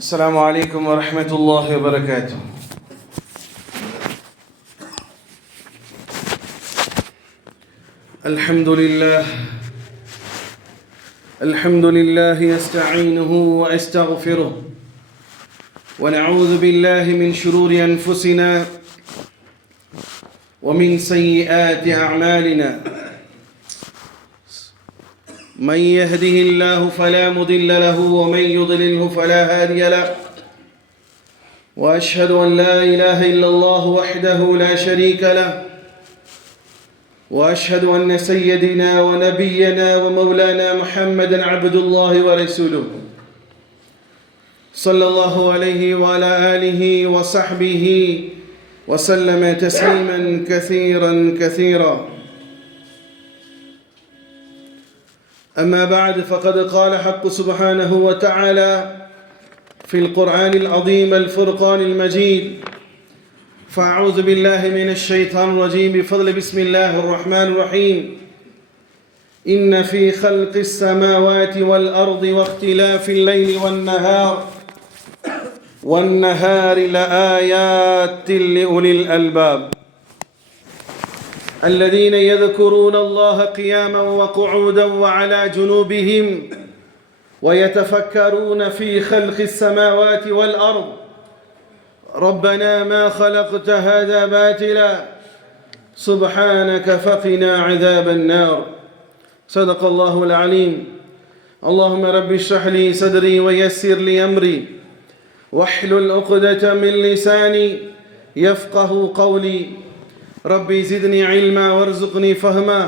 السلام عليكم ورحمة الله وبركاته. الحمد لله نستعينه وأستغفره ونعوذ بالله من شرور أنفسنا ومن سيئات أعمالنا. من يهده الله فلا مضل له ومن يضلله فلا هادي له، وأشهد أن لا إله إلا الله وحده لا شريك له، وأشهد أن سيدنا ونبينا ومولانا محمدا عبد الله ورسوله صلى الله عليه وعلى آله وصحبه وسلم تسليما كثيرا كثيرا. أما بعد، فقد قال حق سبحانه وتعالى في القرآن العظيم الفرقان المجيد: فأعوذ بالله من الشيطان الرجيم بفضل بسم الله الرحمن الرحيم: إن في خلق السماوات والأرض واختلاف الليل والنهار لآيات لأولي الألباب الذين يذكرون الله قياما وقعودا وعلى جنوبهم ويتفكرون في خلق السماوات والأرض ربنا ما خلقت هذا باطلا سبحانك فقنا عذاب النار. صدق الله العليم. اللهم رب اشرح لي صدري ويسر لي أمري واحلل عقدة من لساني يفقه قولي. ربي زدني علما وارزقني فهما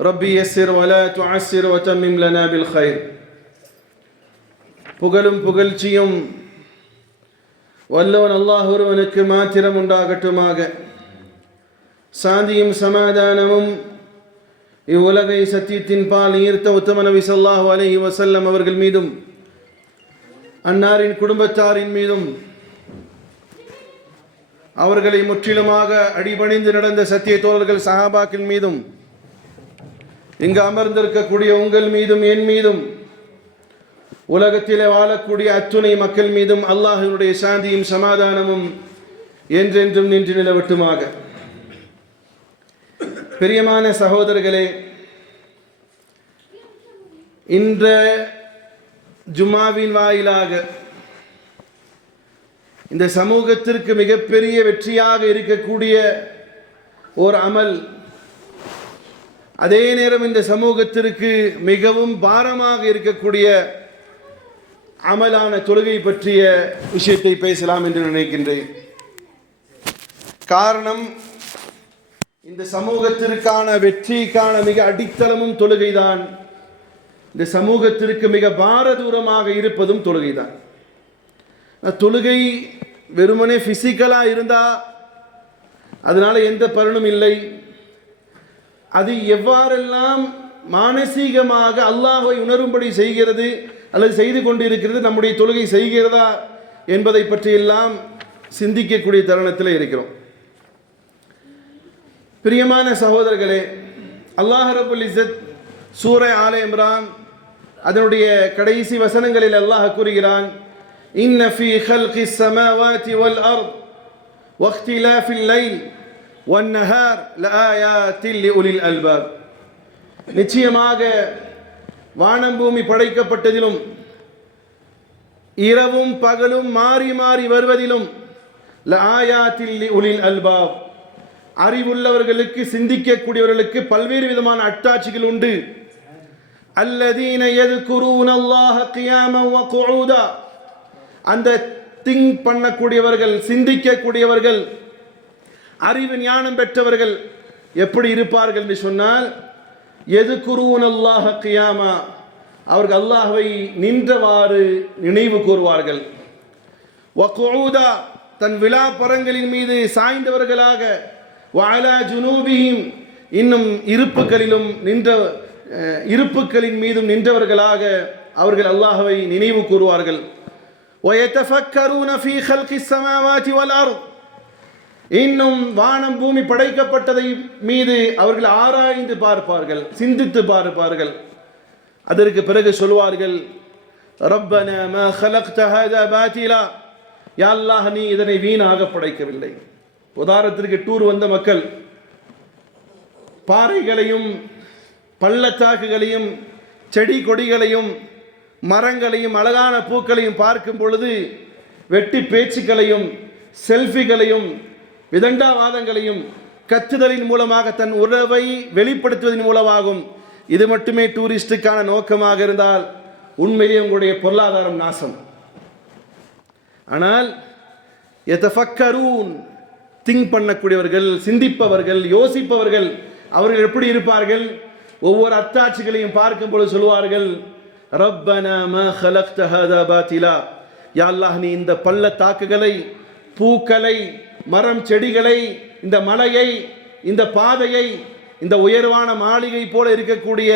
ربي يسر ولا تعسر وتمم لنا بالخير. புகழும் புகழ்ச்சியும் வல்லவன் அல்லாஹ் ஒருவனுக்கு மாத்திரம் உண்டாகட்டுமாக. சாந்தியும் சமாதானமும் இவ்வுலகை சத்தியத்தின் பால் ஈர்த்த உத்தம நபி ஸல்லல்லாஹு அலைஹி வஸல்லம் அவர்கள் மீதும் அன்னாரின் குடும்பத்தாரின் மீதும் அவர்களை முற்றிலுமாக அடிபணிந்து நடந்த சத்திய தோழர்கள் சஹாபாக்கள் மீதும் இங்கு அமர்ந்திருக்கக்கூடிய உங்கள் மீதும் என் மீதும் உலகத்திலே வாழக்கூடிய அத்துணை மக்கள் மீதும் அல்லாஹ்வினுடைய சாந்தியும் சமாதானமும் என்றென்றும் நின்று நிலவட்டுமாக. பிரியமான சகோதரர்களே, இன்ற ஜும்மாவின் வாயிலாக இந்த சமூகத்திற்கு மிகப்பெரிய வெற்றியாக இருக்கக்கூடிய ஓர் அமல், அதே நேரம் இந்த சமூகத்திற்கு மிகவும் பாரமாக இருக்கக்கூடிய அமலான தொழுகை பற்றிய விஷயத்தை பேசலாம் என்று நினைக்கின்றேன். காரணம், இந்த சமூகத்திற்கான வெற்றிக்கான மிக அடித்தளமும் தொழுகைதான். இந்த சமூகத்திற்கு மிக பாரதூரமாக இருப்பதும் தொழுகைதான். தொழுகை வெறுமனே பிசிக்கலாக இருந்தால் அதனால எந்த பலனும் இல்லை. அது எவ்வாறெல்லாம் மானசீகமாக அல்லாஹ்வை உணரும்படி செய்கிறது அல்லது செய்து கொண்டு இருக்கிறது, நம்முடைய தொழுகை செய்கிறதா என்பதை பற்றியெல்லாம் சிந்திக்கக்கூடிய தருணத்தில் இருக்கிறோம். பிரியமான சகோதரர்களே, அல்லாஹ் ரப்புல் இஸ்ஸத் சூரா ஆல இம்ரான் அதனுடைய கடைசி வசனங்களில் அல்லாஹ் கூறுகிறான்: إن في خلق السماوات والأرض واختلاف الليل والنهار لآيات لأولي الألباب. நிச்சயமாக வானம் பூமி படைக்கப்பட்டதிலும் இரவும் பகலும் மாறி மாறி வருவதிலும் லஆயாத்தில் லிஉலில் அல்பாப், அறிவுள்ளவர்களுக்கு சிந்திக்கக்கூடியவர்களுக்கு பல்வேறு விதமான அட்டாட்சிகள் உண்டு. அல்லதீன யذ்குரூன அல்லாஹ கியாமன் வ குஊதா, அந்த திங்க் பண்ணக்கூடியவர்கள், சிந்திக்கக்கூடியவர்கள், அறிவு ஞானம் பெற்றவர்கள் எப்படி இருப்பார்கள் என்று சொன்னால், யذ்குரூன அல்லாஹ கியாமா, அவர்கள் அல்லாஹ்வை நின்றவாறு நினைவு கூறுவார்கள். வ குஊதா, தன் விலாப்பரங்களின் மீது சாய்ந்தவர்களாக, வ அலா ஜுனூபிஹிம், இன்னும் இருப்புக்களின் மீதும் நின்றவர்களாக அவர்கள் அல்லாஹ்வை நினைவு கூறுவார்கள். وَيَتَفَكَّرُونَ فِي خَلْقِ السَّمَاوَاتِ وَالْأَرْضِ, இன்னும் வானம் பூமி படைக்கப்பட்டதை மீது அவர்கள் ஆராய்ந்து பார்ப்பார்கள், சிந்தித்து பார்ப்பார்கள். அதற்கு பிறகு சொல்வார்கள்: ரப்பனா மா خلقت هذا باطلا, யா அல்லாஹ் நீ இதனை வீணாக படைக்கவில்லை. உதாரணத்திற்கு டூர் வந்த மக்கள் பாறைகளையும் பள்ளத்தாக்குகளையும் செடி கொடிகளையும் மரங்களையும் அழகான பூக்களையும் பார்க்கும் பொழுது வெட்டி பேச்சுக்களையும் செல்ஃபிகளையும் விதண்டாவாதங்களையும் கத்துதலின் மூலமாக தன் உறவை வெளிப்படுத்துவதன் மூலமாகும். இது மட்டுமே டூரிஸ்டுக்கான நோக்கமாக இருந்தால் உண்மையிலே உங்களுடைய பொருளாதாரம் நாசம். ஆனால் யதஃபக்கரூன், திங்க் பண்ணக்கூடியவர்கள், சிந்திப்பவர்கள், யோசிப்பவர்கள், அவர்கள் எப்படி இருப்பார்கள்? ஒவ்வொரு அத்தாட்சிகளையும் பார்க்கும் பொழுது சொல்வார்கள், ரப்பனா மா خلقت هذا باطلا, யா அல்லாஹ் நீ இந்த பள்ளத்தாக்குகளை, பூக்களை, மரம் செடிகளை, இந்த மலையை, இந்த பாதையை, இந்த உயர்வான மாளிகை போல இருக்கக்கூடிய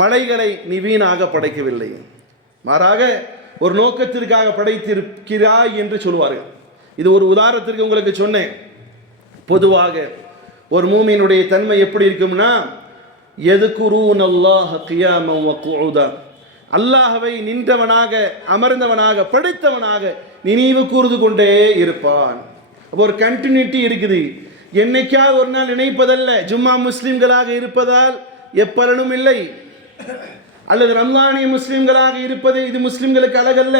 மலைகளை நீ வீணாக படைக்கவில்லை, மாறாக ஒரு நோக்கத்திற்காக படைத்திருக்கிறாய் என்று சொல்வார்கள். இது ஒரு உதாரணத்திற்கு உங்களுக்கு சொன்னேன். பொதுவாக ஒரு மூமினுடைய தன்மை எப்படி இருக்கும்னா, யذ்குரூன அல்லாஹ கியாமன் வ குஊதா, அல்லாஹ்வை நின்றவனாக, அமர்ந்தவனாக, படைத்தவனாக நினைவு கூர்ந்து கொண்டே இருப்பான். அப்போ ஒரு கண்டினியூட்டி இருக்குது. என்னைக்காவது ஒரு நாள் நினைப்பதல்ல. ஜும்மா முஸ்லிம்களாக இருப்பதால் எப்பலனும் இல்லை, அல்லது ரம்லானிய முஸ்லிம்களாக இருப்பது இது முஸ்லிம்களுக்கு அழகல்ல.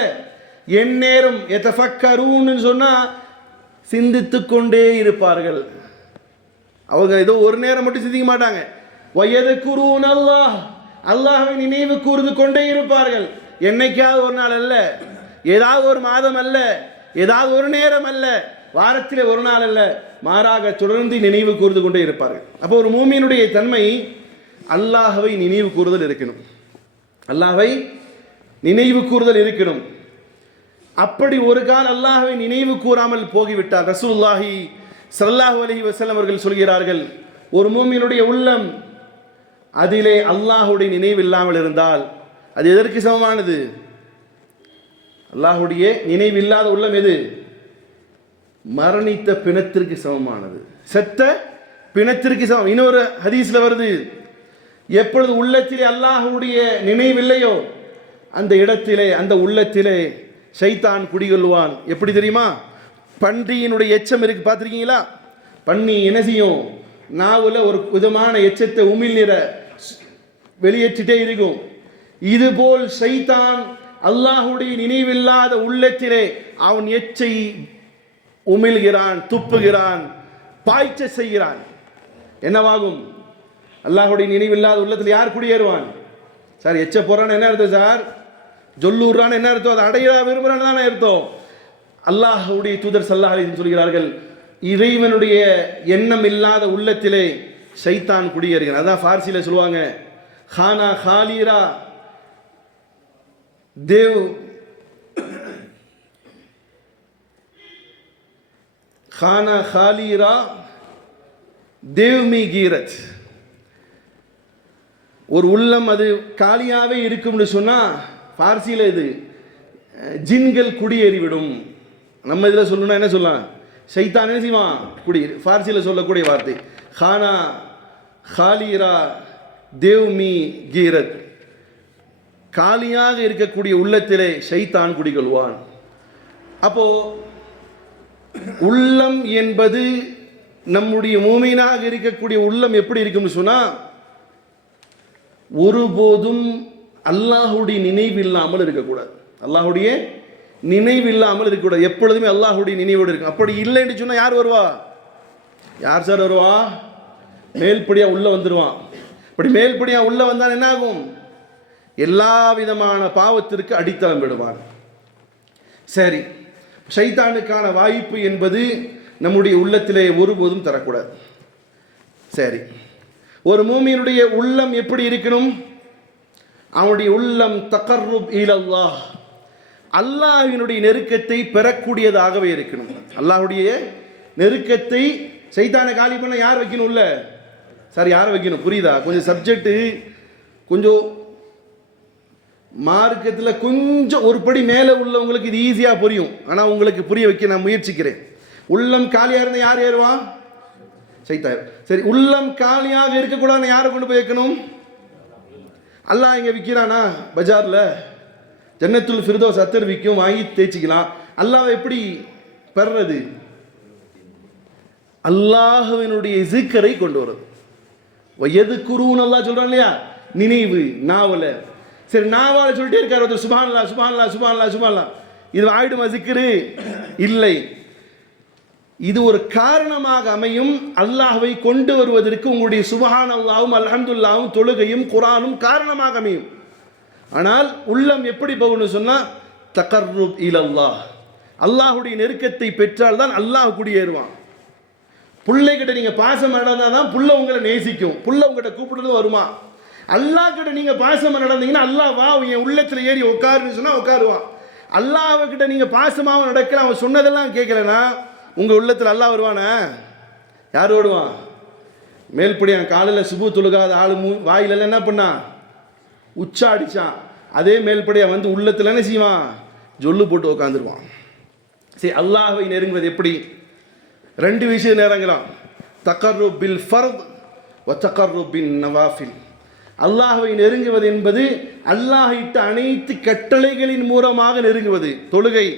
எந்நேரம் யதஃபக்கரூன் சொன்னா சிந்தித்து கொண்டே இருப்பார்கள். அவங்க ஏதோ ஒரு நேரம் மட்டும் சிந்திக்க மாட்டாங்க. வயதுகுரூன் அல்லாஹ், அல்லாஹ்வை நினைவு கூர்ந்து கொண்டே இருப்பார்கள். என்னைக்காவது ஒரு நாள் அல்ல, ஏதாவது ஒரு மாதம் அல்ல, ஏதாவது ஒரு நேரம் அல்ல, வாரத்தில் ஒரு நாள் அல்ல, மாறாக தொடர்ந்து நினைவு கூர்ந்து கொண்டே இருப்பார்கள். அப்போ ஒரு மூமியினுடைய தன்மை அல்லாஹ்வை நினைவு கூறுதல் இருக்கணும், அல்லாஹ்வை நினைவு கூறுதல் இருக்கணும். அப்படி ஒரு கால் அல்லாஹ்வை நினைவு கூறாமல் போகிவிட்டார். ரசூலுல்லாஹி ஸல்லல்லாஹு அலைஹி வஸல்லம் அவர்கள் சொல்கிறார்கள், ஒரு மூமியினுடைய உள்ளம் அதிலே அல்லாஹ்வுடைய நினைவு இல்லாமல் இருந்தால் அது எதற்கு சமமானது? அல்லாஹ்வுடைய நினைவு இல்லாத உள்ளம் எது? மரணித்த பிணத்திற்கு சமமானது, செத்த பிணத்திற்கு சமம். இன்னொரு ஹதீஸ்ல வருது, எப்பொழுது உள்ளத்திலே அல்லாஹ்வுடைய நினைவில்லையோ அந்த இடத்திலே, அந்த உள்ளத்திலே ஷைத்தான் குடிகொள்வான். எப்படி தெரியுமா? பன்றியினுடைய எச்சம் இருக்கு, பார்த்துருக்கீங்களா? பன்னி என்ன செய்யும்? நாவுல ஒரு விதமான எச்சத்தை உமிழ்நீர வெளியேற்றிட்டே இருக்கும். இதுபோல் ஷைத்தான் அல்லாஹ்வுடைய நினைவில்லாத உள்ளத்திலே அவன் எச்சை உமிழ்கிறான், துப்புகிறான், பாய்ச்ச செய்கிறான். என்னவாகும்? அல்லாஹ்வுடைய நினைவில்லாத உள்ளத்தில் யார் குடியேறுவான்? சார் எச்ச போறான்னு என்ன அர்த்தம் சார்? ஜொல்லூர்றான்னு என்ன அர்த்தம்? அதை அடையா விரும்புறான்னு தானே அர்த்தம். அல்லாஹ்வுடைய தூதர் ஸல்லல்லாஹு அலைஹி வஸல்லம் சொல்கிறார்கள், இறைவனுடைய எண்ணம் இல்லாத உள்ளத்திலே ஷைத்தான் குடியேறுகிறான். அதான் ஃபார்சியில சொல்லுவாங்க, खाना खालीरा देव खाना खालीरा देव मी गीरत. ஒரு உள்ளம் அது காலியாவே இருக்கும்னு சொன்னா பார்சியில இது ஜின்கள் குடியேறிவிடும். நம்ம இதில் சொல்லணும்னா என்ன சொல்லலாம்? ஷைத்தான் என்ன செய்வான்? குடியேறி. பார்சியில சொல்லக்கூடிய வார்த்தை खाना खालीरा தேவ்மி கீரத், காலியாக இருக்கக்கூடிய உள்ளத்திலே ஷைத்தான் குடிகொள்வான். அப்போ உள்ளம் என்பது நம்முடைய மூமினாக இருக்கக்கூடிய உள்ளம் எப்படி இருக்கும்னு சொன்னா, ஒருபோதும் அல்லாஹ்வுடைய நினைவு இல்லாமல் இருக்கக்கூடாது. அல்லாஹ்வுடைய நினைவு இல்லாமல் இருக்கக்கூடாது. எப்பொழுதுமே அல்லாஹ்வுடைய நினைவோடு இருக்கும். அப்படி இல்லைன்னு சொன்னா யார் வருவா? யார் சார் வருவா? மேல்படியா உள்ள வந்துடுவான். இப்படி மேல்படியா உள்ள வந்தால் என்ன ஆகும்? எல்லா விதமான பாவத்திற்கு அடித்தளம் விடுவான். சரி, ஷைத்தானுக்கான வாய்ப்பு என்பது நம்முடைய உள்ளத்திலே ஒருபோதும் தரக்கூடாது. சரி, ஒரு மூமியினுடைய உள்ளம் எப்படி இருக்கணும்? அவனுடைய உள்ளம் தகர்ருப் இலல்லாஹ், அல்லாஹ்வினுடைய நெருக்கத்தை பெறக்கூடியதாகவே இருக்கணும். அல்லாஹ்வுடைய நெருக்கத்தை ஷைத்தானை காலி பண்ண யார் வைக்கணும் உள்ள? சார் யாரை வைக்கணும்? புரியுதா? கொஞ்சம் சப்ஜெக்டு கொஞ்சம் மார்க்கத்தில் கொஞ்சம் ஒரு படி மேலே உள்ளவங்களுக்கு இது ஈஸியாக புரியும். ஆனால் உங்களுக்கு புரிய வைக்க நான் முயற்சிக்கிறேன். உள்ளம் காலியாக இருந்தால் யார் ஏறுவான்? ஷைத்தான். சரி, உள்ளம் காலியாக இருக்கக்கூடாதுன்னு யாரை கொண்டு போய் வைக்கணும்? அல்லாஹ் இங்கே விற்கிறானா? பஜாரில் ஜன்னத்துல் ஃபிர்தௌஸ் அத்தர் விக்கும், வாங்கி தேய்ச்சிக்கலாம். அல்லாஹ் எப்படி பெறுறது? அல்லாஹ்வினுடைய ஜிக்கரை கொண்டு வருது. வயது குருன்னு அல்லாஹ் சொல்றான் இல்லையா, நினைவு நாவல. சரி, நாவால சொல்லிட்டே இருக்காரு ஒருத்தர், சுப்ஹானல்லாஹ் சுப்ஹானல்லாஹ் சுப்ஹானல்லாஹ் சுப்ஹானல்லாஹ், இது ஆயிடுமா ஜிக்ரு? இல்லை. இது ஒரு காரணமாக அமையும். அல்லாஹ்வை கொண்டு வருவதற்கு உங்களுடைய சுப்ஹானல்லாஹும் அல்ஹம்துலில்லாஹும் தொழுகையும் குர்ஆனும் காரணமாக அமையும். ஆனால் உள்ளம் எப்படி போகணும்னு சொன்னா தகர்ருப் இலல்லாஹ், அல்லாஹ்வுடைய நெருக்கத்தை பெற்றால் தான் அல்லாஹ் குடியேறுவான். பிள்ளைகிட்ட நீங்க பாசம் நடந்தால் தான் புள்ள உங்களை நேசிக்கும், புள்ள உங்கள்கிட்ட கூப்பிடுறது வருமா. அல்லாஹ் கிட்ட நீங்க பாசம் நடந்தீங்கன்னா அல்லாஹ் வா என் உள்ளத்தில் ஏறி உட்காருன்னு சொன்னா உட்காருவான். அல்லாஹ் கிட்ட நீங்க பாசமாக நடக்கல, அவன் சொன்னதெல்லாம் கேட்கலன்னா உங்க உள்ளத்தில் அல்லாஹ் வருவானா? யார் ஓடுவான்? மேல்படியான் காலையில் சுபு தொழுகாத ஆளு வாயிலெல்லாம் என்ன பண்ணான்? உச்சா அடிச்சான். அதே மேல்படியா வந்து உள்ளத்தில் என்ன செய்வான்? ஜொல்லு போட்டு உட்காந்துருவான். சரி, அல்லாஹ்வை நெருங்குவது எப்படி? ரெண்டு விஷயம் நேரங்களாம். தகர்ருப் பில் ஃபர்த் வ தகர்ருப் பின் நவாஃபில். அல்லாஹ்வை நெருங்குவது என்பது அல்லாஹ் இட்ட அனைத்து கட்டளைகளின் மூலமாக நெருங்குவது. தொழுகை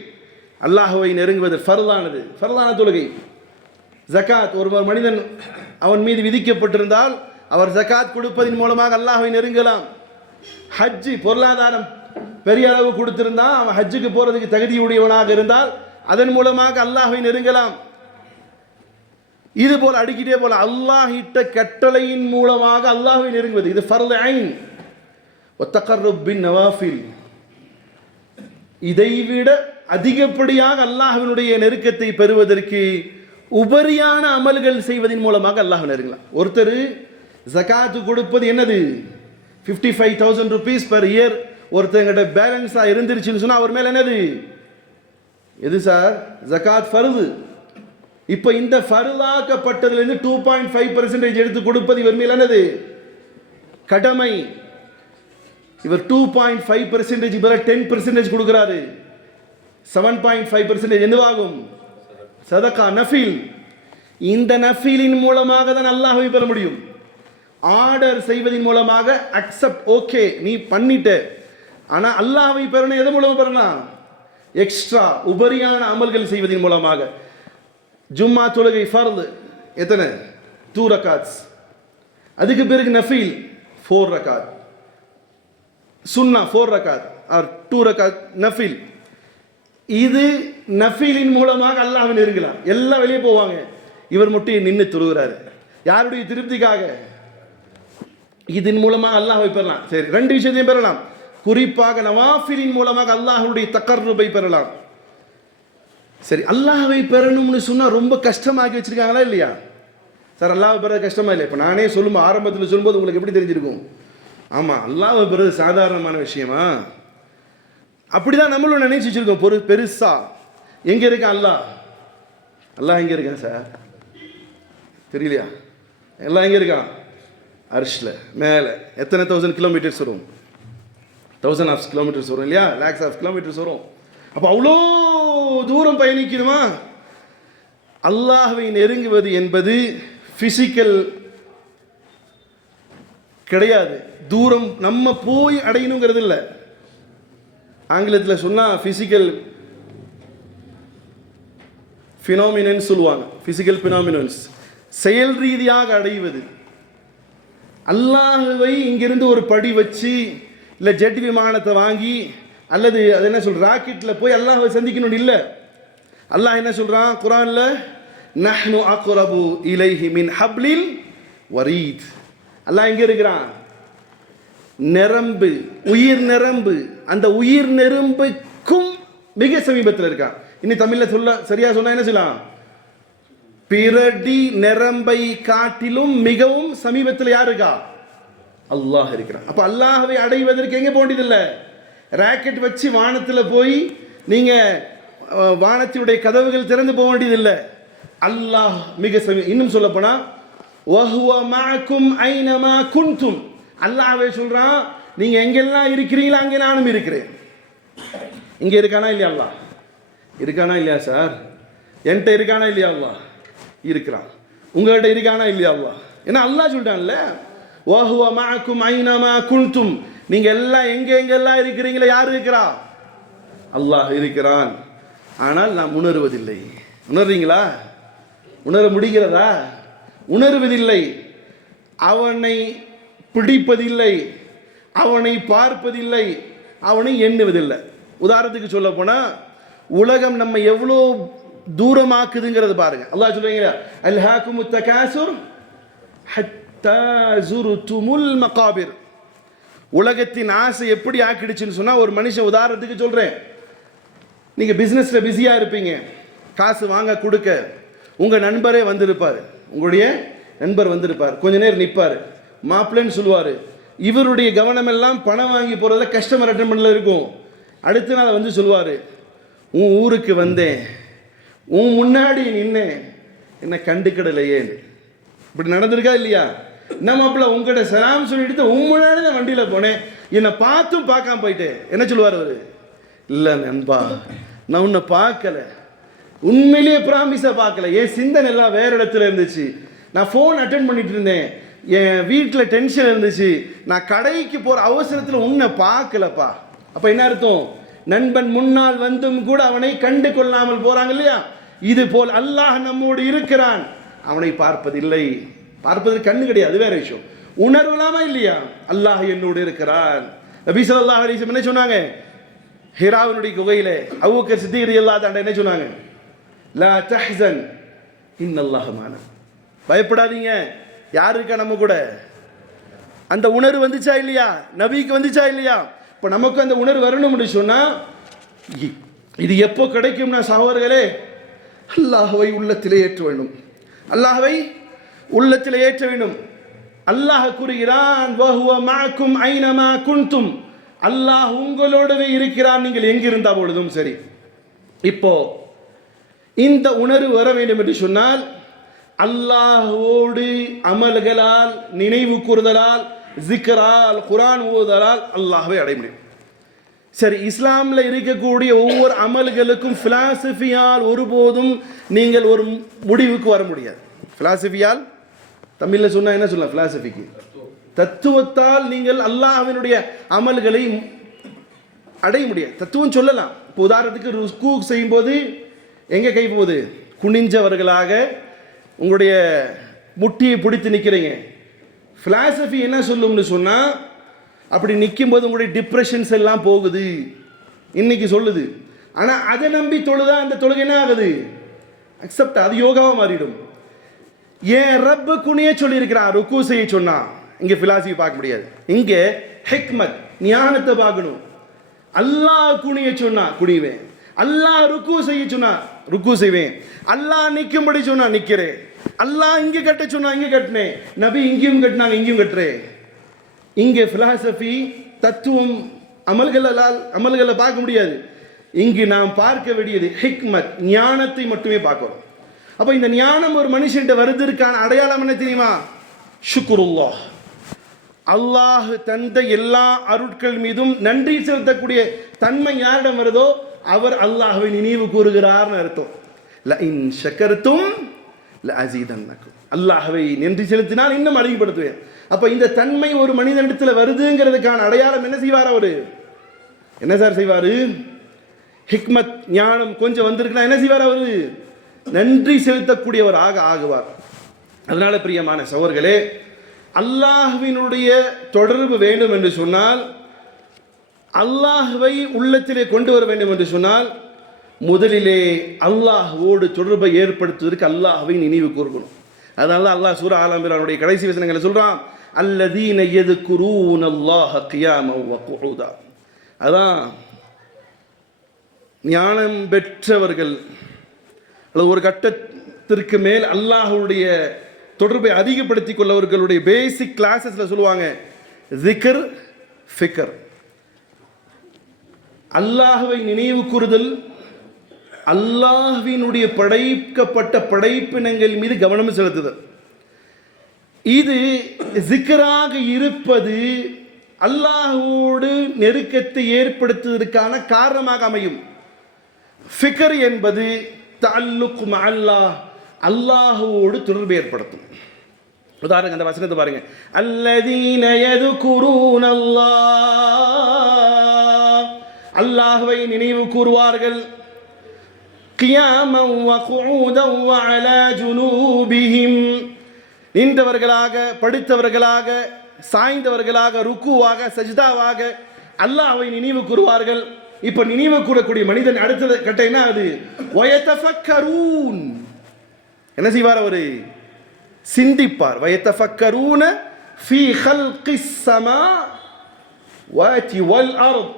அல்லாஹ்வை நெருங்குவது ஃபர்தானது, ஃபர்தான தொழுகை. ஜகாத், ஒரு மனிதன் அவன் மீது விதிக்கப்பட்டிருந்தால் அவர் ஜகாத் கொடுப்பதன் மூலமாக அல்லாஹ்வை நெருங்கலாம். ஹஜ்ஜு, பொருளாதாரம் பெரிய அளவு கொடுத்திருந்தால் அவன் ஹஜ்ஜுக்கு போறதுக்கு தகுதியுடையவனாக இருந்தால் அதன் மூலமாக அல்லாஹ்வை நெருங்கலாம். இது போல அடிக்கிட்டே போல அல்லாஹ் இட்ட கட்டளையின் மூலமாக அல்லாஹ்வை நெருங்குவது, இது ஃபர்து ஐன். வத்தகர்ருப் பின் நவாஃபில், இதைவிட அதிகப்படியாக அல்லாஹ்வினுடைய நெருக்கத்தை பெறுவதற்கு உபரியான அமல்கள் செய்வதன் மூலமாக அல்லாஹ் நெருங்கலாம். ஒருத்தர் ஜகாத்து கொடுப்பது என்னது? 55,000 rupees per year ஒருத்தங்கிட்ட பேலன்ஸா இருந்துருச்சுன்னு சொன்னா அவர் மேல என்னது? எது சார்? ஜகாத் ஃபர்து. இப்போ இந்த ஃபர்லாக்கப்பட்டதிலிருந்து 2.5% எடுத்து கொடுப்பது இவர் மேல் என்னது? கடமை. இவர் 2.5%, இவர் 10% கொடுக்கிறாரு. 7.5% என்னவாகும்? சதகா, நஃபில். இந்த நஃபிலின் மூலமாக தான் அல்லாஹ்வை பெற முடியும். ஆர்டர் செய்வதன் மூலமாக அக்செப்ட், ஓகே நீ பண்ணிட்ட. ஆனா அல்லாஹ்வை பெறணும் எது மூலமா பெறலாம்? எக்ஸ்ட்ரா உபரியான அமல்கள் செய்வதன் மூலமாக. ஜும்மா தொழுகை ஃபர்து எத்தனை? 2 rakats. அதுக்கு பிறகு நஃபில் 4 rakat. சுன்னா 4 rakat ஆர் 2 rakat நஃபில். இது நஃபிலின் மூலமாக அல்லாஹ்வை நெருங்கலாம். எல்லாம் வெளியே போவாங்க, இவர் மட்டும் நின்று தொழுகிறாரு. யாருடைய திருப்திக்காக? இதன் மூலமாக அல்லாஹ்வை பெறலாம். சரி, ரெண்டு விஷயத்தையும் பெறலாம். குறிப்பாக நவாஃபிலின் மூலமாக அல்லாஹ்வுடைய தகர்ருபை பெறலாம். சரி, அல்லாஹ்வை பெறணும்னு சொன்னா ரொம்ப கஷ்டமாக்கி வச்சிருக்காங்களா இல்லையா? சார், அல்லாஹ்வை பெற கஷ்டமா இல்லை? இப்போ நானே ஆரம்பத்தில் சொல்லும்போது உங்களுக்கு எப்படி தெரிஞ்சிருக்கும்? ஆமா, அல்லாஹ்வை பெறது சாதாரணமான விஷயமா? அப்படிதான் நம்மளும் நினைச்சு வச்சிருக்கோம் பெருசா. எங்க இருக்கான் அல்லாஹ்? அல்லாஹ் எங்க இருக்கான் சார்? தெரியலையா? எல்லாம் எங்க இருக்கான்? அர்ஷ்ல மேல. எத்தனை 1000 kilometers வரும்? 1000 of kilometers வரும் இல்லையா? lakhs of kilometers வரும். அப்போ அவ்வளோ தூரம் பயணிக்கணுமா? அல்லாஹ்வை நெருங்குவது என்பது பிசிக்கல் கிடையாது. தூரம் நம்ம போய் அடையணுங்கிறது இல்லை. ஆங்கிலத்தில் சொன்னா பிசிக்கல் பினாமினன்ஸ் சொல்லுவாங்க. பிசிக்கல் பினாமினன்ஸ் செயல் ரீதியாக அடைவது. அல்லாஹ்வை இங்கிருந்து ஒரு படி வச்சு இல்லை ஜெட் விமானத்தை வாங்கி அல்லது அது என்ன சொல்ற ராக்கெட்டில் போய் அல்லாஹ்வை சந்திக்கணும் இல்லை. அல்லாஹ் என்ன சொல்றான் குர்ஆன்ல? நஹ்னு அக்ரபு இலைஹி மின் ஹப்லில் வரீத். அல்லாஹ் எங்க இருக்கிறான்? நரம்பு, உயிர் நரம்பு. அந்த உயிர் நரம்புக்கும் மிக சமீபத்தில் இருக்கான். இன்னும் தமிழ்ல சரியா சொன்னா என்ன சொல்லலாம்? பிரடி நரம்பை காட்டிலும் மிகவும் சமீபத்தில் யார் இருக்கா? அல்லாஹ் இருக்கிறான். அப்ப அல்லாஹ்வை அடைவதற்கு எங்க போண்டியதில்லை. ராக்கெட் வச்சு வானத்தில் போய் நீங்க வானத்தினுடைய கதவுகள் திறந்து போக வேண்டியதில்லை. அல்லாஹ் மிக இன்னும் சொல்ல போனா வஹுவ மஅக்கும் ஐனமா குன்தும். அல்லாஹ்வே சொல்றான், நீங்க எங்கெல்லாம் இருக்கிறீங்களோ அங்கே நானும் இருக்கிறேன். இங்க இருக்கானா இல்லையா? அல்லாஹ் இருக்கானா இல்லையா சார்? என்கிட்ட இருக்கானா இல்லையா? அல்லாஹ் இருக்கிறான். உங்கள்கிட்ட இருக்கானா இல்லையா? அல்லாஹ். ஏன்னா அல்லாஹ் சொல்லிட்டான்ல, வஹுவ மஅக்கும் ஐனமா குன்தும். நீங்க எல்லாம் எங்கெல்லாம் இருக்கிறீங்களோ யார் இருக்கிறா? அல்லாஹ் இருக்கிறான், ஆனால் நாம் உணர்வதில்லை. உணர்றீங்களா? உணர முடிகிறதா? உணர்வதில்லை. அவனை பிடிப்பதில்லை, அவனை பார்ப்பதில்லை, அவனை எண்ணுவதில்லை. உதாரணத்துக்கு சொல்ல போனா உலகம் நம்ம எவ்வளோ தூரமாக்குதுங்கிறது பாருங்க. அல்லாஹ் சொல்றீங்க, அல்ஹாகுமுத் தகாசுர் ஹத்தா ஸுர்துமுல் மகாபிர். உலகத்தின் ஆசை எப்படி ஆக்கிடுச்சுன்னு சொன்னா, ஒரு மனுஷன் உதாரணத்துக்கு சொல்றேன், நீங்க பிசினஸ்ல பிஸியா இருப்பீங்க, காசு வாங்க கொடுக்க உங்க நண்பரே வந்திருப்பார், உங்களுடைய நண்பர் வந்திருப்பார், கொஞ்ச நேரம் நிற்பார், மாப்பிள்ளைன்னு சொல்லுவார். இவருடைய கவனம் எல்லாம் பணம் வாங்கி போகிறதுல கஸ்டமர் அட்டென்மெண்ட்டில் இருக்கும். அடுத்த நாள் வந்து சொல்லுவார், உன் ஊருக்கு வந்தேன், உன் முன்னாடி நின்னேன், என்னை கண்டுக்கிடலையே. இப்படி நடந்திருக்கா இல்லையா? என்ன மாப்பிள்ள உங்கள்கிட்ட சலாம் சொல்லிட்டு உன் முன்னாடி தான் வண்டியில் போனேன், என்னை பார்த்தும் பார்க்காம போயிட்டேன். என்ன சொல்லுவார் அவர்? இல்லை நண்பா, நான் உன்னை பார்க்கல, உண்மையிலேயே ப்ராமிஸாக பார்க்கல, என் சிந்தனை எல்லாம் வேறு இடத்துல இருந்துச்சு, நான் ஃபோன் அட்டென்ட் பண்ணிட்டு இருந்தேன், என் வீட்டில் டென்ஷன் இருந்துச்சு, நான் கடைக்கு போகிற அவசரத்தில் உன்னை பார்க்கலப்பா. அப்போ என்ன அர்த்தம்? நண்பன் முன்னால் வந்தும் கூட அவனை கண்டு கொள்ளாமல் போகிறாங்க இல்லையா? இது போல் அல்லாஹ் நம்மோடு இருக்கிறான், அவனை பார்ப்பதில்லை. பார்ப்பதற்கு கண்ணு கிடையாது, அது வேற விஷயம். உணர்வலாமா இல்லையா? அல்லாஹ் என்னோடு இருக்கிறான். நபி ஸல்லல்லாஹு அலைஹி வஸல்லம் என்ன சொன்னாங்க? ஹிராவினுடைய குகையில அபூபக்கர் சித்தீக் ரலியல்லாஹு அன்ஹு என்ன சொன்னாங்க? லா தஹ்சன் இன்னல்லாஹ மஅனா. பயப்படாதீங்க, யார் இருக்கா நம்ம கூட? அந்த உணர்வு வந்துச்சா இல்லையா? நபிக்கு வந்துச்சா இல்லையா? இப்போ நமக்கு அந்த உணர்வு வரணும்னு சொன்னா இது எப்போ கிடைக்கும்னா சகோதரர்களே, அல்லாஹ்வை உள்ளத்திலே ஏற்ற வேண்டும். அல்லாஹ்வை உள்ளத்திலே ஏற்ற வேண்டும். அல்லாஹ் கூறுகிறான், வஹுவ மஅக்கும் ஐனமா குன்தும். அல்லாஹ் உங்களோடவே இருக்கிறான், நீங்கள் எங்கிருந்தா பொழுதும் சரி. இப்போ இந்த உணர்வு வர வேண்டும் என்று சொன்னால் அல்லாஹ்வோடு அமல்களால், நினைவு கூறுதலால், ஜிக்ரால், குர்ஆன் ஓதலால் அல்லாஹ்வை அடைய முடியும். சரி, இஸ்லாமில் இருக்கக்கூடிய ஒவ்வொரு அமல்களுக்கும் பிலாசபியால் ஒருபோதும் நீங்கள் ஒரு முடிவுக்கு வர முடியாது. பிலாசபியால் தமிழில் சொன்னால் என்ன சொல்லலாம்? பிலாசபிக்கு தத்துவத்தால் நீங்கள் அல்லாஹ்வினுடைய அமல்களை அடைய முடியாது. தத்துவம் சொல்லலாம். இப்போ உதாரணத்துக்கு ருக்கு செய்யும்போது எங்கே கை போகுது? குனிஞ்சவர்களாக உங்களுடைய முட்டியை பிடித்து நிற்கிறீங்க. பிலாசபி என்ன சொல்லும்னு சொன்னால், அப்படி நிற்கும்போது உங்களுடைய டிப்ரெஷன்ஸ் எல்லாம் போகுது இன்னைக்கு சொல்லுது. ஆனால் அதை நம்பி தொழுதா அந்த தொழுகை என்ன ஆகுது? அக்செப்ட், அது யோகாவாக மாறிடும். ஏன் ரப்பு குனிய சொல்லியிருக்கிறான், ருக்கு செய்ய சொன்னா. இங்கே பிலாசபி பார்க்க முடியாது. இங்கே ஹிக்மத், ஞானத்தை பார்க்கணும். அல்லாஹ் குனிய சொன்னா குனிவேன், அல்லாஹ் ருக்கு செய்ய சொன்னா ருக்கு செய்வேன், அல்லாஹ் நிற்கும்படி சொன்னா நிற்கிறேன், அல்லாஹ் இங்கே கட்ட சொன்னா இங்கே கட்டினேன், நபி இங்கேயும் கட்டினாங்க இங்கேயும் கட்டுறேன். இங்கே பிலாசபி தத்துவம் அமல்களை பார்க்க முடியாது. இங்கு நாம் பார்க்க வேண்டியது ஹிக்மத், ஞானத்தை மட்டுமே பார்க்கணும். அப்போ இந்த ஞானம் ஒரு மனுஷன்கிட்ட வருவதற்கான அடையாளம் என்ன தெரியுமா? ஷுக்ருல்லாஹ். அல்லாஹ் தந்த எல்லா அருட்கள் மீதும் நன்றி செலுத்தக்கூடிய தன்மை யாரிடம் வருதோ அவர் அல்லாஹ்வை நினைவு கூறுகிறார்னு அர்த்தம். லஇன் ஷக்கர்தும் லஅஸீதன்னகும். அல்லாஹ்வை நன்றி செலுத்தினால் இன்னும் அதிகப்படுத்துவேன். அப்போ இந்த தன்மை ஒரு மனிதனிடத்தில் வருதுங்கிறதுக்கான அடையாளம் என்ன செய்வார்? அவரு என்ன சார் செய்வார்? ஹிக்மத், ஞானம் கொஞ்சம் வந்திருக்கலாம், என்ன செய்வார்? அவரு நன்றி செலுத்தக்கூடியவர் ஆகுவார். அதனால பிரியமான சகோதரர்களே, அல்லாஹ்வினுடைய தொடர்பு வேண்டும் என்று சொன்னால், அல்லாஹ்வை உள்ளத்திலே கொண்டு வர வேண்டும் என்று சொன்னால், முதலிலே அல்லாஹ்வோடு தொடர்பை ஏற்படுத்துவதற்கு அல்லாஹ்வை நினைவு கூறணும். அதனால அல்லாஹ் சூரா ஆல் இம்ரானுடைய கடைசி வசனங்களை சொல்றான், அல்லதீன யذ்குரூனல்லாஹ கியாமன் வ குஊதா. அதான் ஞானம் பெற்றவர்கள் அல்லது ஒரு கட்டத்திற்கு மேல் அல்லாஹ்வுடைய தொடர்பை அதிகப்படுத்திக் கொள்ளவர்களுடைய பேசிக் கிளாஸஸ்ல சொல்லுவாங்க ஜிக்ர், ஃபிக்ர். அல்லாஹ்வை நினைவு கூறுதல், அல்லாஹ்வினுடைய படைக்கப்பட்ட படைப்பினங்கள் மீது கவனம் செலுத்துதல். இது ஜிக்ராக இருப்பது அல்லாஹ்வோடு நெருக்கத்தை ஏற்படுத்துவதற்கான காரணமாக அமையும். ஃபிக்ர் என்பது தஅல்லுக் மஅல்லாஹ், அல்லாஹ்வோடு தொடர்பு ஏற்படுத்தும். உதாரணம் அந்த வசனத்தை பாருங்க, அல்லதீன யذ்குரூனல்லாஹ், அல்லாஹ்வை நினைவு கூறுவார்கள். கியாமன் வ குஊதன் வ அலா ஜுனூபிஹிம், நின்றவர்களாக, படுத்தவர்களாக, சாய்ந்தவர்களாக, ருக்குவாக, சஜ்தாவாக அல்லாஹ்வை நினைவு கூறுவார்கள். இப்ப நினைவு கூறக்கூடிய மனிதன் அடுத்தது கட்ட என்ன அது? வயதஃபக்கரூன், என்ன செய்வார்? அவரு சிந்திப்பார். வயதஃபக்கரூன ஃபீ ஹல்கிஸ் ஸமாவாதி வல் அர்த்,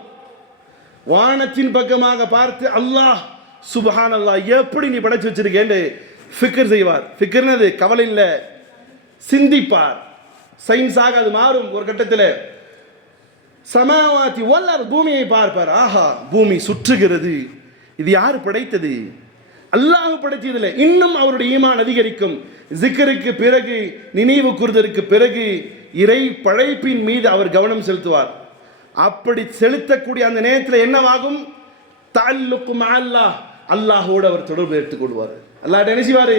வானத்தின் பக்கமாக பார்த்து அல்லாஹ் சுப்ஹானல்லாஹ் எப்படி நீ படைச்சு வச்சிருக்கேன்னு ஃபிக்ர் செய்வார். ஃபிக்ர்னது கவலை இல்லை, சிந்திப்பார். சயின்ஸாக அது மாறும் ஒரு கட்டத்தில். சமாவாதி வல் அர்த், பூமியை பார்ப்பார். ஆஹா, பூமி சுற்றுகிறது, இது யார் படைத்தது? அல்லாஹ் படைத்ததில்லை. இன்னும் அவருடைய ஈமான் அதிகரிக்கும். ஜிக்ருக்கு பிறகு, நினைவு கூறுதலுக்கு பிறகு இறை படைப்பின் மீது அவர் கவனம் செலுத்துவார். அப்படி செலுத்தக்கூடிய அந்த நேரத்தில் என்னவாகும்? தஅல்லுக் மஅ அல்லாஹ், அல்லாஹோடு அவர் தொடர்பு எடுத்துக்கொள்வார். அல்லாஹ்ட்ட என்ன செய்வார்?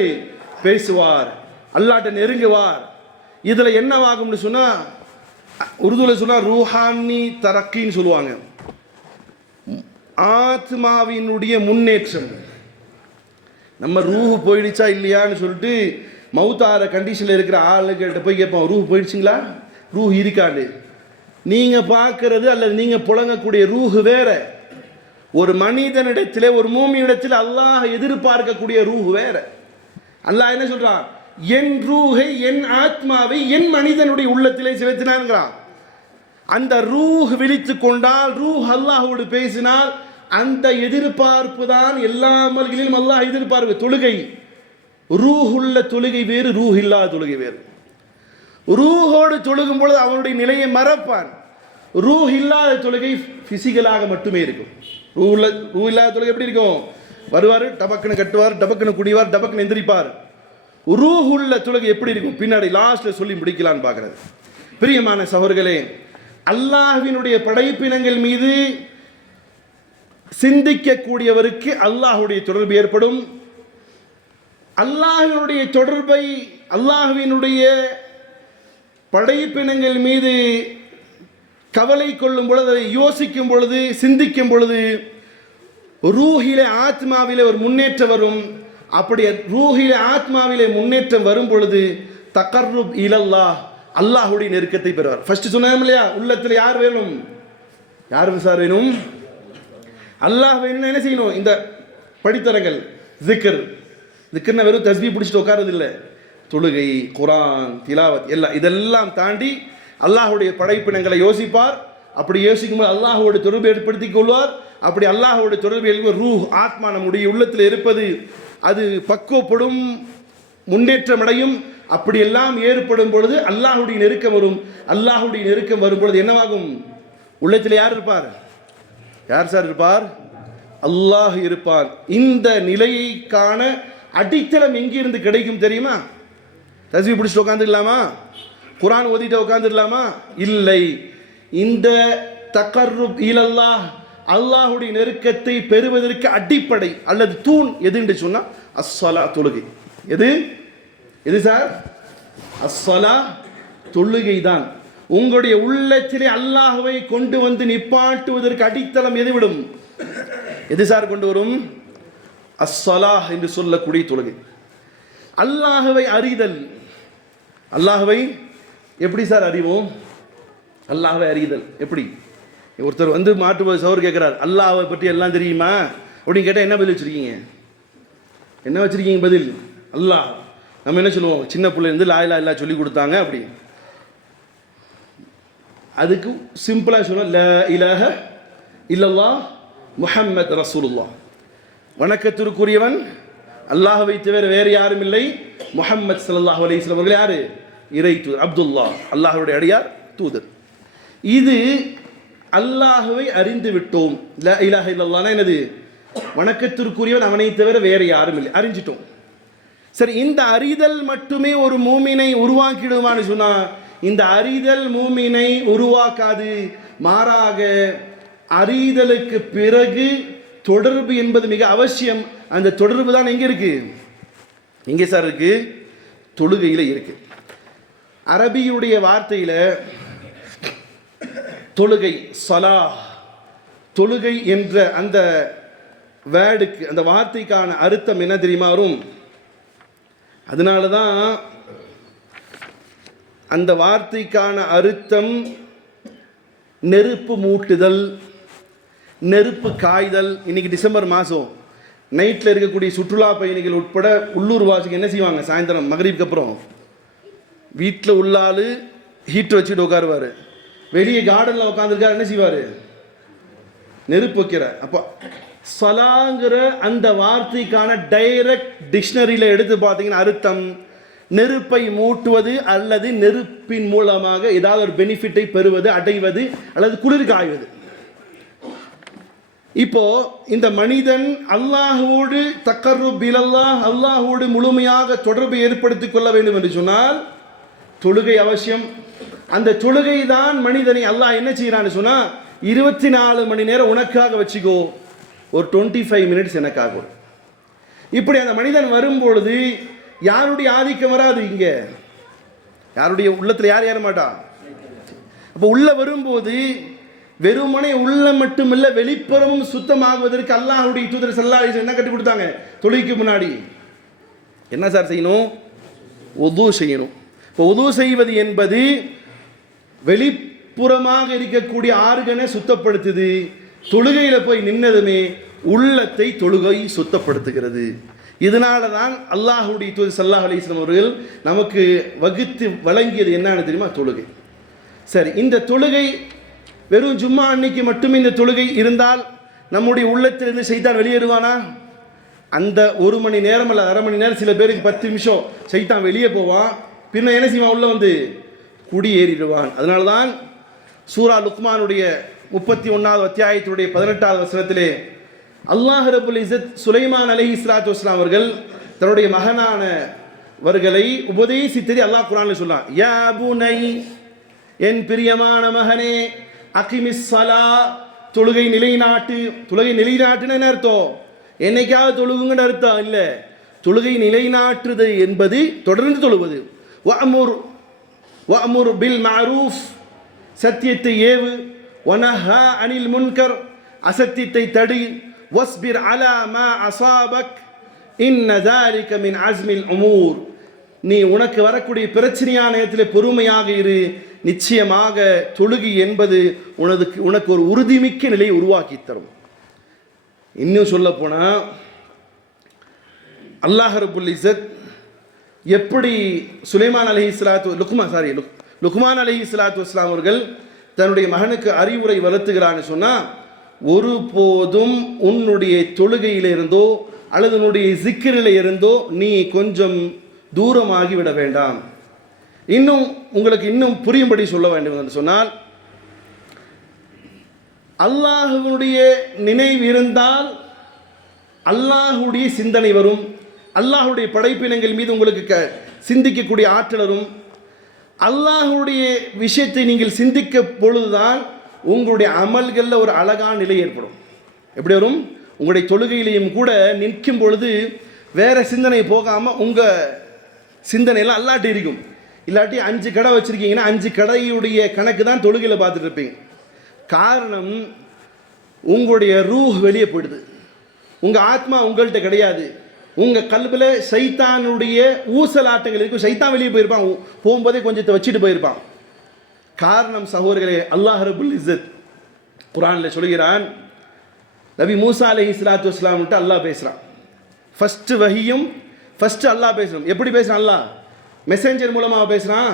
பேசுவார், அல்லாஹ்ட்ட நெருங்குவார். இதில் என்னவாகும்னு சொன்னால், உருதுவில் சொன்னால் ரூஹானி தரக்கின்னு சொல்லுவாங்க. ஆத்மாவினுடைய முன்னேற்றம். நம்ம ரூஹு போயிடுச்சா இல்லையான்னு சொல்லிட்டு மௌத்தார கண்டிஷனில் இருக்கிற ஆளுகிட்ட போய் கேட்போம், ரூஹு போயிடுச்சிங்களா, ரூஹு இருக்காண்டு. நீங்கள் பார்க்கறது அல்லது நீங்கள் புழங்கக்கூடிய ரூஹு வேற. ஒரு மனிதனிடத்தில், ஒரு மூமியிடத்தில் அல்லாஹ் எதிர்பார்க்கக்கூடிய ரூஹு வேற. அல்லாஹ் என்ன சொல்றான்? என் ரூஹை, என் ஆத்மாவை என் மனிதனுடைய உள்ளத்திலே செலுத்தினான்கிறான். அந்த ரூஹ் விழித்து கொண்டால், ரூஹ் அல்லாஹோடு பேசினால், அந்த எதிர்பார்ப்பு தான் எல்லா அமல்களிலும் அல்லாஹ் எதிர்பார்ப்பு. தொழுகை, ரூஹ் உள்ள தொழுகை வேறு, ரூஹ் இல்லாத தொழுகை வேறு. ரூஹோடு தொழுகும் பொழுது அவனுடைய நிலையை மறப்பான். ரூஹ் இல்லாத தொழுகை பிசிக்கலாக மட்டுமே இருக்கும். ரூஹ் இல்லாத தொழுகை எப்படி இருக்கும்? வருவார், டபக்குன்னு கட்டுவார், டபக்குன்னு குடிவார், டபக்குன்னு எந்திரிப்பார். ரூஹ் உள்ள தொழுகை எப்படி இருக்கும்? பின்னாடி லாஸ்ட்ல சொல்லி முடிக்கலான்னு பார்க்கிறது. பிரியமான சகோதரர்களே, அல்லாஹ்வினுடைய படைப்பினங்கள் மீது சிந்திக்கக்கூடியவருக்கு அல்லாஹ்வுடைய தொடர்பு ஏற்படும். அல்லாஹ்வினுடைய தொடர்பை, அல்லாஹ்வினுடைய படைப்பினங்கள் மீது கவலை கொள்ளும் பொழுது, அதை யோசிக்கும் பொழுது, சிந்திக்கும் பொழுது ரூஹிலே, ஆத்மாவிலே ஒரு முன்னேற்றம் வரும். அப்படி ரூஹிலே, ஆத்மாவிலே முன்னேற்றம் வரும் பொழுது தகர்ருப் இலல்லாஹ், அல்லாஹ்வுடைய நெருக்கத்தை பெறுவார். ஃபர்ஸ்ட் சொன்னோம் இல்லையா, உள்ளத்தில் யார் வேணும்? யார் சார் வேணும்? அல்லாஹ் வேணும். என்ன செய்யணும்? இந்த படித்தரங்கள், ஜிக்ர். ஜிக்ர்னா வெறும் தஸ்பீஹ் பிடிச்சிட்டு உட்காரது இல்லை. தொழுகை, குர்ஆன், திலாவத், எல்லாம் இதெல்லாம் தாண்டி அல்லாஹ்வுடைய படைப்பினங்களை யோசிப்பார். அப்படி யோசிக்கும்போது அல்லாஹ்வோடு தொடர்பு ஏற்படுத்திக் கொள்வார். அப்படி அல்லாஹ்வோடு தொடர்பு ஏற்படும் ரூஹ், ஆத்மா நம்முடைய உள்ளத்தில் இருப்பது அது பக்குவப்படும், முன்னேற்றம் அடையும். அப்படியெல்லாம் ஏற்படும் பொழுது அல்லாஹ்வுடைய நெருக்கம் வரும். அல்லாஹ்வுடைய நெருக்கம் வரும் பொழுது என்னவாகும்? உள்ளத்தில் யார் இருப்பார்? யார் சார் இருப்பார்? அல்லாஹ் இருப்பார். இந்த நிலைக்கான அடித்தளம் எங்கிருந்து கிடைக்கும் தெரியுமா? தஸ்பீஹ் பிடிச்சிட்டு உட்காந்துடலாமா? குர்ஆன் ஓதிட்டு உட்காந்துடலாமா? இல்லை. இந்த தகர்ருப் இலல்லாஹ், அல்லாஹ்வுடைய நெருக்கத்தை பெறுவதற்கு அடிப்படை அல்லது தூண் எதுன்னு சொன்னா அஸ்ஸலா, தொழுகை. எது எது சார்? அஸ்ஸலா, தொழுகை தான். உங்களுடைய உள்ளத்திலே அல்லாஹ்வை கொண்டு வந்து நிப்பாட்டுவதற்கு அடித்தளம் எது விடும்? எது சார் கொண்டு வரும்? அஸ்ஸலாஹ் என்று சொல்லக்கூடிய தொழுகை. அல்லாஹ்வை அறிதல். அல்லாஹ்வை எப்படி சார் அறிவோம்? அல்லாஹ்வை அறிதல் எப்படி? ஒருத்தர் வந்து மாட்டு சவர் கேட்கிறார், அல்லாஹ்வை பற்றி எல்லாம் தெரியுமா அப்படின்னு கேட்டால் என்ன பதில் வச்சிருக்கீங்க? என்ன வச்சிருக்கீங்க பதில்? அல்லாஹ். நம்ம என்ன சொல்லுவோம்? சின்ன பிள்ளைலேருந்து லா இலாஹ இல்லல்லாஹ் சொல்லி கொடுத்தாங்க அப்படி. அதுக்கு சிம்பிளாக சொல்லுவோம், லா இலாஹ இல்லல்லாஹ் முஹம்மத் ரசூலுல்லாஹ். வணக்கத்திற்குரியவன் அல்லாஹ்வை தவிர வேறு யாரும் இல்லை, முஹம்மத் ஸல்லல்லாஹு அலைஹி வஸல்லம் அவர்கள் யாரு? இறை தூதர், அப்துல்லாஹ், அல்லாஹ்வுடைய அடியார், தூதர். இது அல்லாஹ்வை அறிந்து விட்டோம். லா இலாஹ இல்லல்லாஹ்னா என்னது? வணக்கத்திற்குரியவன் அவனை தவிர வேறு யாரும் இல்லை, அறிஞ்சிட்டோம். சரி, இந்த அறிதல் மட்டுமே ஒரு மூமினை உருவாக்கிடுவான்னு சொன்னா, இந்த அறிதல் மூமினை உருவாக்காது. மாறாக அறிதலுக்கு பிறகு தொடர்பு என்பது மிக அவசியம். அந்த தொடர்பு தான் எங்க இருக்கு? எங்கே சார் இருக்கு? தொழுகையில் இருக்கு. அரபியுடைய வார்த்தையில் தொழுகை, சலா, தொழுகை என்ற அந்த வேர்டுக்கு, அந்த வார்த்தைக்கான அர்த்தம் என்ன தெரியுமா வரும்? அதனால தான் அந்த வார்த்தைக்கான அர்த்தம் நெருப்பு மூட்டுதல், நெருப்பு காய்தல். இன்னைக்கு டிசம்பர் மாதம் நைட்டில் இருக்கக்கூடிய சுற்றுலா பயணிகள் உட்பட உள்ளூர் வாசிகள் என்ன செய்வாங்க? சாயந்தரம் மகரிப்க்கு அப்புறம் வீட்டில் உள்ளால் ஹீட் வச்சுட்டு உட்காருவார், வெளியே கார்டனில் உட்காந்துருக்காரு, என்ன செய்வார்? நெருப்பு வைக்கிறார். அப்போ சலாங்கிற அந்த வார்த்தைக்கான டைரக்ட் டிக்ஷனரியில் எடுத்து பார்த்தீங்கன்னா அர்த்தம் நெருப்பை மூட்டுவது அல்லது நெருப்பின் மூலமாக ஏதாவது ஒரு பெனிஃபிட்டை பெறுவது, அடைவது அல்லது குளிர் காய்வது. இப்போ இந்த மனிதன் அல்லாஹ்வோடு தக்கர்ருப் இலல்லாஹ், அல்லாஹ்வோடு முழுமையாக தொடர்பை ஏற்படுத்திக் கொள்ள வேண்டும் என்று சொன்னால் தொழுகை அவசியம். அந்த தொழுகை தான் மனிதனை அல்லாஹ் என்ன செய்யறான்னு சொன்னா 24 மணி நேரம் உனக்காக வச்சுக்கோ, ஒரு 25 மினிட்ஸ் எனக்காக. இப்படி அந்த மனிதன் வரும்பொழுது யாருடைய ஆதிக்கம் வராது. இங்க யாருடைய உள்ளத்தில் யார் ஏற மாட்டா. அப்போ உள்ள வரும்போது வெறுமனே உள்ள மட்டுமில்ல வெளிப்புறமும் சுத்தமாகுவதற்கு அல்லாஹ்வுடைய தூதர் ஸல்லல்லாஹு அலைஹி வஸல்லம் என்ன கட்டி கொடுத்தாங்க? தொழுகைக்கு முன்னாடி என்ன சார் செய்யணும்? உது செய்யணும். இப்போ உது செய்வது என்பது வெளிப்புறமாக இருக்கக்கூடிய ஆர்கனை சுத்தப்படுத்துது. தொழுகையில் போய் நின்னதுமே உள்ளத்தை தொழுகை சுத்தப்படுத்துகிறது. இதனால தான் அல்லாஹ்வுடைய தூதர் ஸல்லல்லாஹு அலைஹி வஸல்லம் அவர்கள் நமக்கு வகுத்து வழங்கியது என்னன்னு தெரியுமா? தொழுகை. சரி, இந்த தொழுகை வெறும் ஜும்மா அன்னைக்கு மட்டுமே இந்த தொழுகை இருந்தால் நம்முடைய உள்ளத்திலிருந்து சைத்தான் வெளியேறுவானா? அந்த 1 மணி நேரம் அல்ல அரை மணி நேரம், சில பேருக்கு 10 நிமிஷம் சைத்தான் வெளியே போவான், பின்ன என்ன செய்வான்? உள்ள வந்து குடியேறிடுவான். அதனால தான் சூரா லுக்மானுடைய 31வது அத்தியாயத்துடைய 18வது வசனத்திலே அல்லாஹ் ரப்புல் இஸ்ஸத் சுலைமான் அலைஹிஸ்ஸலாத்து வஸ்ஸலாம் அவர்கள் தன்னுடைய மகனானவர்களை உபதேசித்ததை அல்லாஹ் குர்ஆனில் சொல்றான். யா புனை, என் பிரியமான மகனே, அகிமிஸ் ஸலா, தொழுகை நிலைநாட்டு. தொழுகை நிலைநாட்டுன்னு என்ன அர்த்தம்? என்னைக்காவது தொழுகுங்கன்னு அர்த்தம் இல்லை. தொழுகை நிலைநாட்டுது என்பது தொடர்ந்து தொழுவது. வஅமுர் பில் மஅரூஃப், சத்தியத்தை ஏவு. வனஹா அனில் முன்கர், அசத்தியத்தை தடு. வஸ்பிர் அலா மா அஸாபக் இன்ன ذلك மின் அஸ்மில் உமூர், நீ உனக்கு வரக்கூடிய பிரச்சனையான நேரத்தில் பொறுமையாக இரு. நிச்சயமாக தொழுகை என்பது உனக்கு ஒரு உறுதிமிக்க நிலையை உருவாக்கி தரும். இன்னும் சொல்ல போனா அல்லாஹ் ரப்புல் இஸ்ஸத் எப்படி லுக்மான் அலைஹிஸ்ஸலாத்து வஸ்ஸலாம் அவர்கள் தன்னுடைய மகனுக்கு அறிவுரை வளர்த்துகிறான்னு சொன்னா, ஒருபோதும் உன்னுடைய தொழுகையிலிருந்தோ அல்லது உன்னுடைய ஜிக்ரில் இருந்தோ நீ கொஞ்சம் தூரமாகி விட வேண்டாம். இன்னும் உங்களுக்கு இன்னும் புரியும்படி சொல்ல வேண்டும் என்று சொன்னால், அல்லாஹ்வுடைய நினைவு இருந்தால் அல்லாஹ்வுடைய சிந்தனை வரும். அல்லாஹ்வுடைய படைப்பினங்கள் மீது உங்களுக்கு சிந்திக்கக்கூடிய ஆற்றல் வரும். அல்லாஹ்வுடைய விஷயத்தை நீங்கள் சிந்திக்க பொழுதுதான் உங்களுடைய அமல்களில் ஒரு அழகான நிலை ஏற்படும். எப்படி வரும்? உங்களுடைய தொழுகையிலையும் கூட நிற்கும் பொழுது வேற சிந்தனை போகாமல் உங்கள் சிந்தனையெல்லாம் அல்லாட்டி இருக்கும். இல்லாட்டி 5 கடை வச்சுருக்கீங்கன்னா 5 கடையுடைய கணக்கு தான் தொழுகையில் பார்த்துட்டு இருப்பீங்க. காரணம், உங்களுடைய ரூஹ் வெளியே போயிடுது, உங்கள் ஆத்மா உங்கள்கிட்ட கிடையாது. உங்கள் கல்பில் சைத்தானுடைய ஊசலாட்டங்கள் இருக்கும். சைத்தான் வெளியே போயிருப்பான், போகும்போதே கொஞ்சத்தை வச்சுட்டு போயிருப்பான். காரணம் சகோதரர்களே, அல்லாஹ் ரப்புல் இஸ்ஸத் குர்ஆனில் சொல்கிறான், நபி மூசா அலைஹிஸ்ஸலாத்து வஸ்ஸலாம்கிட்ட அல்லாஹ் பேசுகிறான். ஃபஸ்ட்டு வஹியும் ஃபஸ்ட்டு அல்லாஹ் பேசுகிறோம். எப்படி பேசுகிறான்? அல்லாஹ் மெசேஞ்சர் மூலமாக பேசுகிறான்,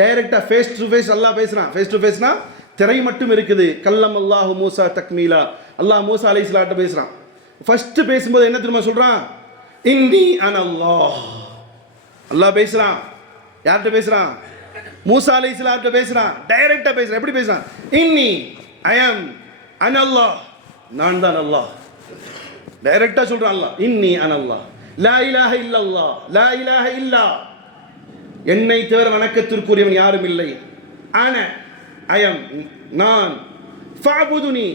டைரெக்டாக ஃபேஸ் டு ஃபேஸ் அல்லாஹ் பேசுகிறான். ஃபேஸ் டு ஃபேஸ்னா திரை மட்டும் இருக்குது. கல்லம் அல்லாஹு மூசா தக்மீலா, அல்லாஹ் மூசா அலைஹிஸ்ஸலாத்தை பேசுகிறான். ஃபஸ்ட்டு பேசும்போது என்ன தெரியுமா சொல்கிறான்? இன்னி அனல்லாஹ். அல்லாஹ் பேசுகிறான். யார்கிட்ட பேசுகிறான்? மூசா அலைஹிஸ்ஸலாத்தை பேசுகிறான். டைரெக்டாக பேசுகிறான். எப்படி பேசுகிறான்? இன்னி ஐ ஆம் அனல்லாஹ், நான் தான் அல்லாஹ். டைரெக்டாக சொல்கிறான் அல்லாஹ், இன்னி அனல்லாஹ் லா இலாஹ இல்லல்லாஹ், லா இலாஹ இல்லா, என்னை தவிர வணக்கத்திற்குரியவன் யாரும் இல்லை. அன அயம், நான். ஃபஅபுதுனி,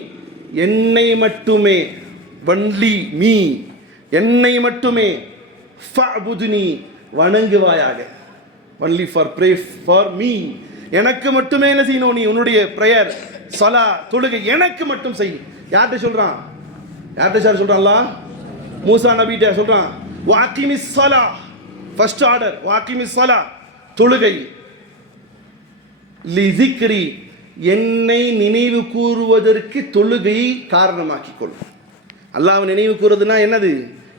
என்னை மட்டுமே. ஒன்லி மீ, என்னை மட்டுமே. ஃபஅபுதுனி, வணங்குவாயாக. Only for pray for me, எனக்கு மட்டுமே என்ன செய்யணும்? நீ உன்னுடைய ப்ரேயர், சலா, தொழுகை எனக்கு மட்டும் செய். யார்கிட்ட சொல்றான்? யார்கிட்ட சொல்றான்? அல்லாஹ் மூசா நபிட்ட சொல்றான், வாக்கிமிஸ் ஸலா, ஃபர்ஸ்ட் ஆர்டர் வாக்கிமிஸ் ஸலா, தொழுகை, லிசிக்ரி, என்னை நினைவு கூறுவதற்கு தொழுகையை காரணமாக்கிக் கொள். அல்லாஹ்வை நினைவு கூறுவதுனா என்னது?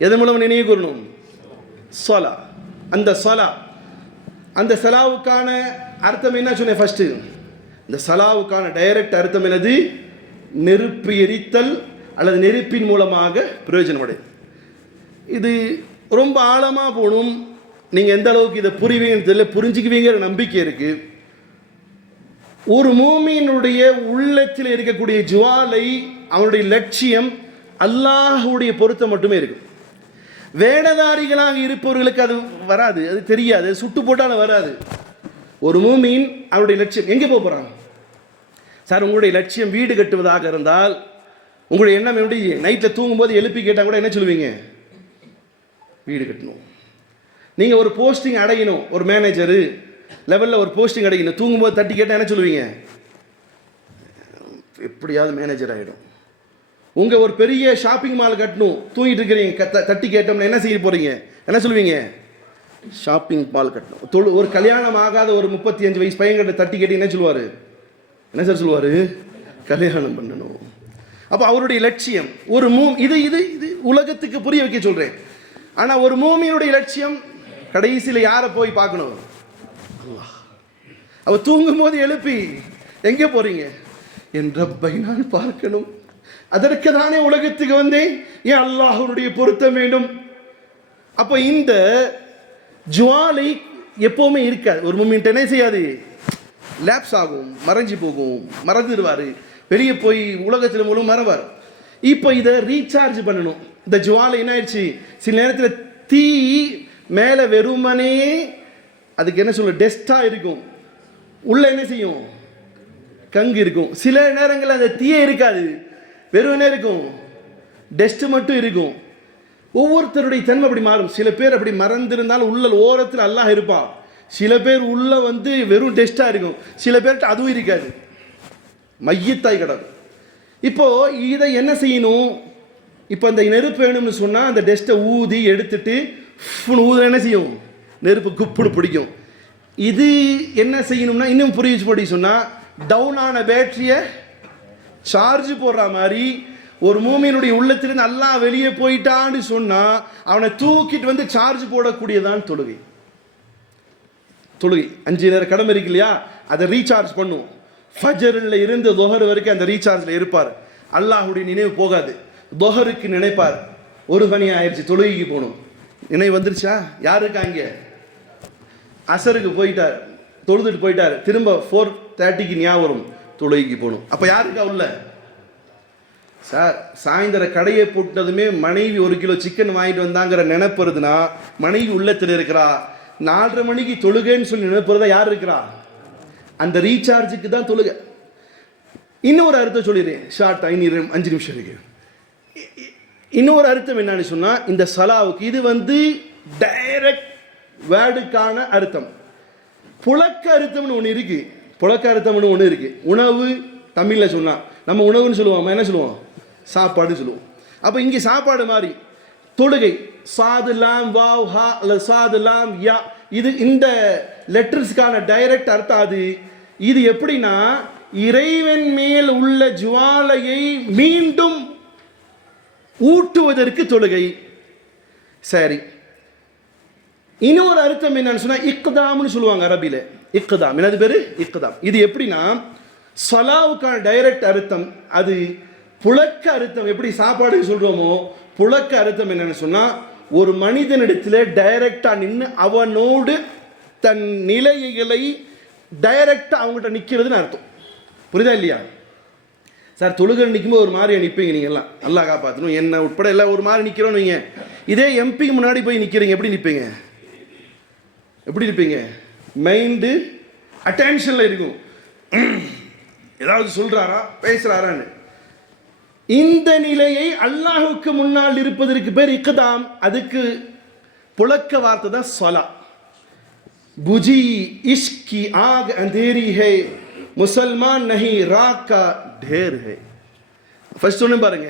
எதன் மூலம் நினைவு கூறணும்? ஸலா. அந்த ஸலா, அந்த ஸலாவுக்கான அர்த்தம் என்ன சொன்னேன் ஃபர்ஸ்ட்? இந்த ஸலாவுக்கான டைரக்ட் அர்த்தம் என்னது? நெருப்பு எரித்தல் அல்லது நெருப்பின் மூலமாக பிரயோஜனம் அடை. இது ரொம்ப ஆழமாக போகணும். நீங்கள் எந்த அளவுக்கு இதை புரிவீங்கன்னு தெரியல, புரிஞ்சுக்குவீங்கிற நம்பிக்கை இருக்குது. ஒரு மூமியினுடைய உள்ளத்தில் இருக்கக்கூடிய ஜுவாலை, அவனுடைய லட்சியம் அல்லாஹ்வுடைய பொருத்தம் மட்டுமே இருக்கும். வேடதாரிகளாக இருப்பவர்களுக்கு அது வராது, அது தெரியாது, சுட்டு போட்டாலும் வராது. ஒரு மூமின் அவனுடைய லட்சியம் எங்கே போகிறான்? சார், உங்களுடைய லட்சியம் வீடு கட்டுவதாக இருந்தால் உங்களுடைய எண்ணம் எப்படி? நைட்டில் தூங்கும்போது எழுப்பி கேட்டால் கூட என்ன சொல்லுவீங்க? வீடு கட்டணும். நீங்கள் ஒரு போஸ்டிங் அடையணும், ஒரு மேனேஜரு லெவலில் ஒரு போஸ்டிங் அடையணும், தூங்கும்போது தட்டி கேட்டால் என்ன சொல்லுவீங்க? எப்படியாவது மேனேஜர் ஆகிடும். உங்கள் ஒரு பெரிய ஷாப்பிங் மால் கட்டணும், தூங்கிட்டு இருக்கிறீங்க, தட்டி கேட்டோம்னா என்ன செய்ய போகிறீங்க? என்ன சொல்லுவீங்க? ஷாப்பிங் மால் கட்டணும். ஒரு கல்யாணம் ஆகாத ஒரு 35 வயசு பையன்கிட்ட தட்டி கேட்டு என்ன சொல்லுவார்? என்ன சார் சொல்லுவார்? கல்யாணம் பண்ணணும். அப்போ அவருடைய லட்சியம் ஒரு இது இது இது உலகத்துக்கு புரிய வைக்க சொல்கிறேன். ஆனால் ஒரு மூமியினுடைய லட்சியம் கடைசியில் யாரை போய் பார்க்கணும்? அல்லாஹ். அவர் தூங்கும் போது எழுப்பி எங்கே போறீங்க? என் ரப்பை நான் பார்க்கணும், அதற்கு தானே உலகத்துக்கு வந்தேன், ஏன் அல்லாஹ்வுடைய பொருத்தம் வேண்டும். அப்போ இந்த ஜுவாலை எப்போவுமே இருக்காது. ஒரு மூமின்ட்ட என்ன செய்யாது? லேப்ஸ் ஆகும், மறைஞ்சு போகும், மறந்துடுவார், வெளியே போய் உலகத்தில் மூலம் மறவார். இப்போ இதை ரீசார்ஜ் பண்ணணும். இந்த ஜுவாலை என்ன ஆயிடுச்சு? சில நேரத்தில் தீ மேலே வெறுமனே அதுக்கு என்ன சொல்ல டெஸ்டாக இருக்கும், உள்ள என்ன செய்யும்? கங்கு இருக்கும். சில நேரங்களில் அந்த தீயே இருக்காது, வெறுமனே இருக்கும், டெஸ்ட் மட்டும் இருக்கும். ஒவ்வொருத்தருடைய தன்மை அப்படி மாறும். சில பேர் அப்படி மறந்திருந்தாலும் உள்ள ஓரத்தில் அல்லாஹ் இருப்பான். சில பேர் உள்ள வெறும் டெஸ்டாக இருக்கும். சில பேர்கிட்ட அதுவும் இருக்காது, மையத்தாய் கிடக்கும். இப்போ இதை என்ன செய்யணும்? இப்போ அந்த நெருப்பு வேணும்னு சொன்னால் அந்த டெஸ்ட்டை ஊதி எடுத்துட்டு ஊத என்ன செய்யும்? நெருப்பு குப்புடு பிடிக்கும். இது என்ன செய்யணும்னா, இன்னும் புரியுது சொன்னால், டவுன் ஆன பேட்டரியை சார்ஜ் போடுற மாதிரி ஒரு மூமியினுடைய உள்ளத்திலிருந்து அல்லாஹ் வெளியே போயிட்டான்னு சொன்னால் அவனை தூக்கிட்டு சார்ஜ் போடக்கூடியதான் தொழுகை. தொழுகை 5 நேர கடமை இருக்கு இல்லையா, அதை ரீசார்ஜ் பண்ணும். ஃபஜரில் இருந்து தொஹர் வரைக்கும் அந்த ரீசார்ஜில் இருப்பார். அல்லாஹுடைய நினைவு போகாது. தொஹருக்கு நினைப்பார், 1 மணி ஆயிடுச்சு, தொழுகைக்கு போகணும். நினைவு வந்துருச்சா? யாருக்கு? அங்கே அசருக்கு போயிட்டார், தொழுதுட்டு போயிட்டார், திரும்ப 4:30க்கு ஞாபகம், தொழுகைக்கு போகணும். அப்போ யாருக்கா உள்ள? சார், சாயந்தரம் கடையை போட்டதுமே மனைவி 1 கிலோ சிக்கன் வாங்கிட்டு வந்தாங்கிற நினைப்புறதுனா மனைவி உள்ளத்தில் இருக்கிறா. 4:30 மணிக்கு தொழுகைன்னு சொல்லி நினைப்புறதா யார் இருக்கிறா? அந்த ரீசார்ஜுக்கு தான் தொழுகை. இன்னொரு அர்த்தம் சொல்லிடுறேன், ஷார்ட் 5 நிமிஷம் இருக்கு. இன்னொரு அர்த்தம் என்னன்னு சொன்னால், இந்த சலாவுக்கு இது டைரக்ட் வேர்டுக்கான அர்த்தம். புழக்க அர்த்தம்னு ஒன்று இருக்கு. புழக்க அர்த்தம்னு ஒன்று இருக்கு. உணவு தமிழில் சொன்னால் நம்ம உணவுன்னு சொல்லுவோம், என்ன சொல்லுவோம்? சாப்பாடு சொல்லுவோம். அப்போ இங்கே சாப்பாடு மாதிரி தொழுகை, சாது லாம் வாவ் ஹா அல்லது சாது லாம் யா, இது இந்த லெட்டர்ஸ்க்கான டைரக்ட் அர்த்தம். இது எப்படின்னா, இறைவன் மேல் உள்ள ஜுவாலையை மீண்டும் ஊட்டுவதற்கு தொழுகை. சரி, இன்னொரு அர்த்தம் என்னன்னு சொன்னா, இக்தாம்னு சொல்லுவாங்க அரபியில். இக்தாம் என்னது பேரு? இக்தாம். இது எப்படின்னா, சலாவுக்கான டைரக்ட் அர்த்தம் அது புழக்க அர்த்தம். எப்படி சாப்பாடு சொல்றோமோ, புழக்க அர்த்தம் என்னன்னு சொன்னா, ஒரு மனிதனிடத்தில் டைரக்டா நின்று அவனோடு தன் நிலைகளை டைரக்டா அவங்ககிட்ட நிற்கிறதுன்னு அர்த்தம். புரியுதா இல்லையா? சார், தொழுகை நிற்கும்போது ஒரு மாதிரி நிற்பீங்க நீங்கள் எல்லாம், நல்லா காப்பாற்றணும், என்ன உட்பட எல்லாம் ஒரு மாதிரி நிற்கிறோன்னு வைங்க. இதே எம்பிக்கு முன்னாடி போய் நிற்கிறீங்க, எப்படி நிற்பீங்க? எப்படி நிற்பீங்க? மைண்டு அட்டென்ஷனில் இருக்கும், ஏதாவது சொல்கிறாரா பேசுகிறாரான்னு. இந்த நிலையை அல்லாஹுக்கு முன்னால் இருப்பதற்கு பேர் இக்தாம். அதுக்கு புழக்க வார்த்தை தான் ஸலா. புஜி இஷ்கி ஆக் அந்தேரி ஹை, முசல்மான் நஹி ராக் கா ढेर है. ஃபர்ஸ்ட் ஒன்று பாருங்க,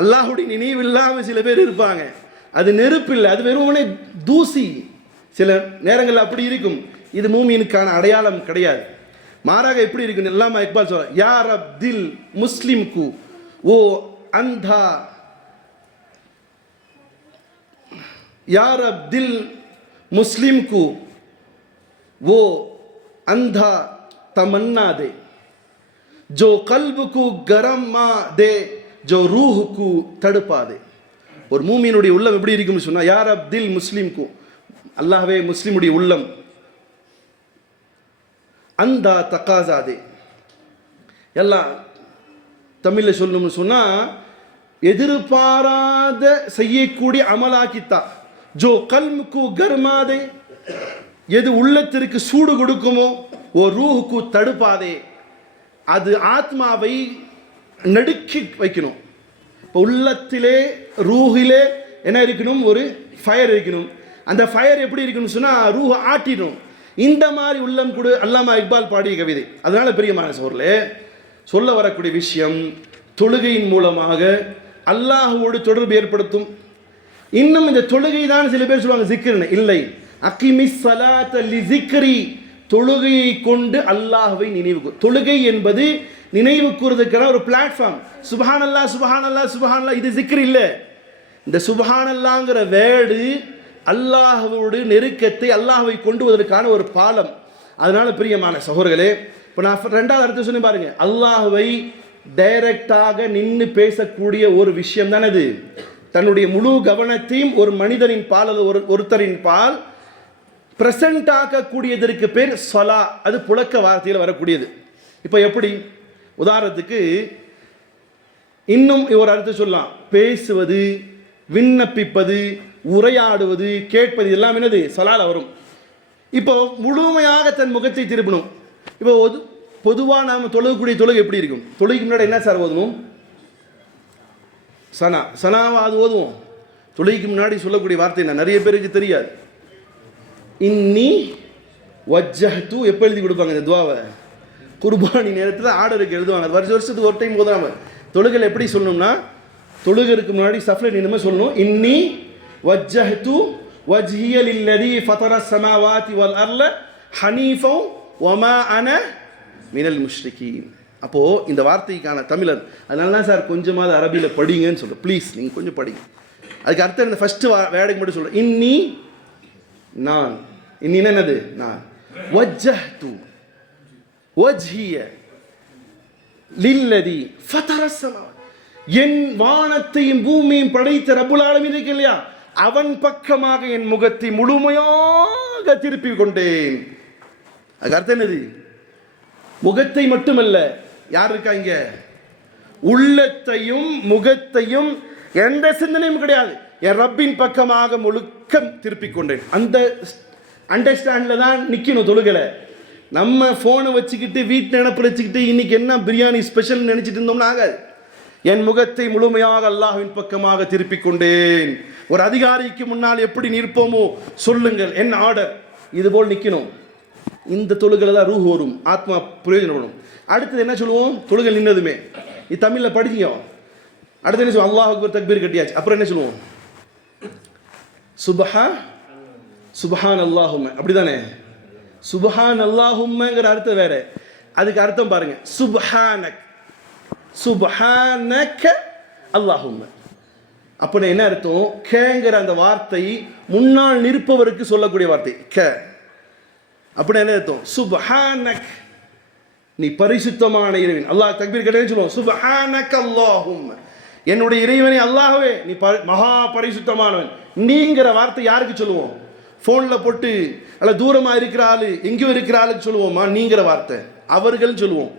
அல்லாஹுடைய நினைவு இல்லாமல் சில பேர் இருப்பாங்க. அது நெருப்பு இல்லை, அது வெறுமனே தூசி. சில நேரங்களில் அப்படி இருக்கும். இது மூமினுக்கான அடையாளம் கிடையாது. மாறாக எப்படி இருக்கு அல்லாமா இக்பால் சொல்ற, யா ரப் தில் முஸ்லிம்கு ஓ அந்தா, யா ரப் தில் முஸ்லிம்கு वो अंधा तमन्ना दे, जो कल्ब को गरम मा दे, जो रूह को तड़पा दे. ஒரு மூமினுடைய உள்ளம் எப்படி இருக்கும்னு சொன்னா, யா ரப் தில் முஸ்லிம்கு, அல்லாஹ்வே முஸ்லிமுடைய உள்ளம், அந்தா தகாசா தே, எல்லாம் தமிழில் சொல்லணும்னு சொன்னா எதிர்பாராத செய்யக்கூடிய அமலாக்கித்தா. ஜோ கல்முக்கு கர்மாதே, எது உள்ளத்திற்கு சூடு கொடுக்குமோ, ஓ ரூஹுக்கு தடுப்பாதே, அது ஆத்மாவை நடுக்கி வைக்கணும். இப்போ உள்ளத்திலே ரூஹிலே என்ன இருக்கணும், ஒரு ஃபயர் இருக்கணும். அந்த ஃபயர் எப்படி இருக்கணும் சொன்னால் ரூஹ் ஆட்டிடும். இந்த மாதிரி உள்ளம் கூட அல்லாமா இக்பால் பாடிய கவிதை. அதனால பிரியமான சகோதரர்களே, சொல்ல வரக்கூடிய விஷயம் தொழுகையின் மூலமாக அல்லாஹ்வோடு தொடர்பு ஏற்படுத்தும். இன்னும் இந்த தொழுகை தான் சில பேர் சொல்லுவாங்க ஜிக்ர்னு. இல்லை, அகிமிஸ் ஸலாத லிஸிக்ரி, தொழுகையை கொண்டு அல்லாஹ்வை நினைவு. தொழுகை என்பது நினைவு கூறுவதற்கான ஒரு பிளாட்ஃபார்ம். சுப்ஹானல்லாஹ் சுப்ஹானல்லாஹ் சுப்ஹானல்லாஹ், இது ஜிக்ர் இல்லை. இந்த சுப்ஹானல்லாஹ்ங்கிற வேர்டு அல்லாஹ்வோடு நெருக்கத்தை அல்லாஹ்வை கொண்டு வருவதற்கான ஒரு பாலம். அதனால பிரியமான சகோதரர்களே, இப்போ நான் ரெண்டாவது அர்த்தம் சொன்னேன் பாருங்க, அல்லாஹ்வை டைரக்டாக நின்று பேசக்கூடிய ஒரு விஷயம் தானே இது. தன்னுடைய முழு கவனத்தையும் ஒரு மனிதனின் பால் அல்லது ஒருத்தரின் பால் பிரசன்ட் ஆக்கக்கூடியதற்கு பேர் ஸலா. அது புழக்க வார்த்தையில் வரக்கூடியது. இப்போ எப்படி, உதாரணத்துக்கு இன்னும் ஒரு அர்த்தம் சொல்லலாம், பேசுவது, விண்ணப்பிப்பது, உரையாடுவது, கேட்பது, எல்லாம் என்னது ஸலால வரும். இப்போ முழுமையாக தன் முகத்தை திருப்பணும். இப்போ பொதுவாக நாம் தொழுகக்கூடிய தொழுகை எப்படி இருக்கும்? தொழுகைக்கு முன்னாடி என்ன சார் ஓதுவோம்? சனாவா அது ஓதுவோம். தொழுகைக்கு முன்னாடி சொல்லக்கூடிய வார்த்தை என்ன, நிறைய பேருக்கு தெரியாது. இன்னி வஜ்ஜஹ்து எப்போ எழுதி கொடுப்பாங்க இந்த துவாவை? குர்பானி நேரத்தில் ஆர்டருக்கு எழுதுவாங்க. வருஷத்துக்கு ஒரு டைம் ஓதுறாங்க. தொழுகையில் எப்படி சொல்லணும்னா, தொழுகைக்கு முன்னாடி சஃப்ல நின்று சொல்லணும், இன்னி வஜ்ஜஹ்து வஜ்ஹிய லில்லதி ஃபதர ஸமாவாதி வல் அர்ல ஹனீஃபன் வமா அன மினல் முஷ்ரிகீன். அப்போது இந்த வார்த்தைக்கான தமிழர், அதனால தான் சார் கொஞ்சமாவது அரபியில் படிங்கன்னு சொல்கிறேன். ப்ளீஸ் நீங்கள் கொஞ்சம் படிங்க. அதுக்கு அர்த்தம் இந்த ஃபஸ்ட்டு வேர்டுக்கு மட்டும் சொல்கிறேன். இன்னி நான், இன்னின்னா என்னது நான், வஜ்ஜஹ்து வஜ்ஹிய லில்லதி ஃபதர ஸமாவாத், என் வானத்தையும் பூமியையும் படைத்த ரப்புல் ஆலமீன் இருக்கு இல்லையா, அவன் பக்கமாக என் முகத்தை முழுமையாக திருப்பி கொண்டேன். அதுக்கு அர்த்தம் என்னது? முகத்தை மட்டுமல்ல, யார் இருக்காங்க, உள்ளத்தையும் முகத்தையும் எந்த சிந்தனையும் கிடையாது, என் ரப்பின் பக்கமாக முழுக்கம் திருப்பிக் கொண்டேன். அந்த அண்டர்ஸ்டாண்டில் தான் நிற்கணும் தொழுகலை. நம்ம ஃபோனை வச்சுக்கிட்டு வீட்டு நினப்பு வச்சுக்கிட்டு இன்னைக்கு என்ன பிரியாணி ஸ்பெஷல் நினச்சிட்டு இருந்தோம்னா ஆகாது. என் முகத்தை முழுமையாக அல்லாஹ்வின் பக்கமாக திருப்பிக் கொண்டேன். ஒரு அதிகாரிக்கு முன்னால் எப்படி நிற்போமோ சொல்லுங்கள், என் ஆர்டர், இதுபோல் நிற்கணும். இந்த தொழுகலை தான் ரூஹ் வரும், ஆத்மா பிரயோஜனப்படும். அடுத்தது என்ன சொல்லுவோம்? தொழுகல் நின்னதுமே இது தமிழில் படிச்சிங்க. அடுத்து என்ன சொல்லுவோம்? அல்லாஹ் அக்பர் தக்பீர் கட்டியாச்சு. அப்புறம் என்ன சொல்லுவோம்? சுபஹான் அல்லாஹும்ம, அப்படிதானே? சுபஹான் அல்லாஹும்மங்கிற அர்த்தம் வேற. அதுக்கு அர்த்தம் பாருங்க, சுப்ஹானக் சுப்ஹானக அல்லாஹும்ம. அப்படி என்ன அர்த்தம்? கேங்கிற அந்த வார்த்தை முன்னால் நிற்பவருக்கு சொல்லக்கூடிய வார்த்தை க. அப்படி என்ன அர்த்தம்? சுப்ஹானக், நீ பரிசுத்தமான இறைவன். அல்லாஹ் தக்பீர் கட்டவே சொல்லுவோம், சுப்ஹானக அல்லாஹும்ம, என்னுடைய இறைவனே அல்லாஹ்வே நீ மகா பரிசுத்தமானவன். நீங்கிற வார்த்தை யாருக்கு சொல்லுவோம்? ஃபோனில் போட்டு அல்ல தூரமாக இருக்கிற ஆளு, எங்கேயோ இருக்கிற ஆளுக்கு சொல்லுவோமா நீங்கிற வார்த்தை? அவர்கள் சொல்லுவோம்.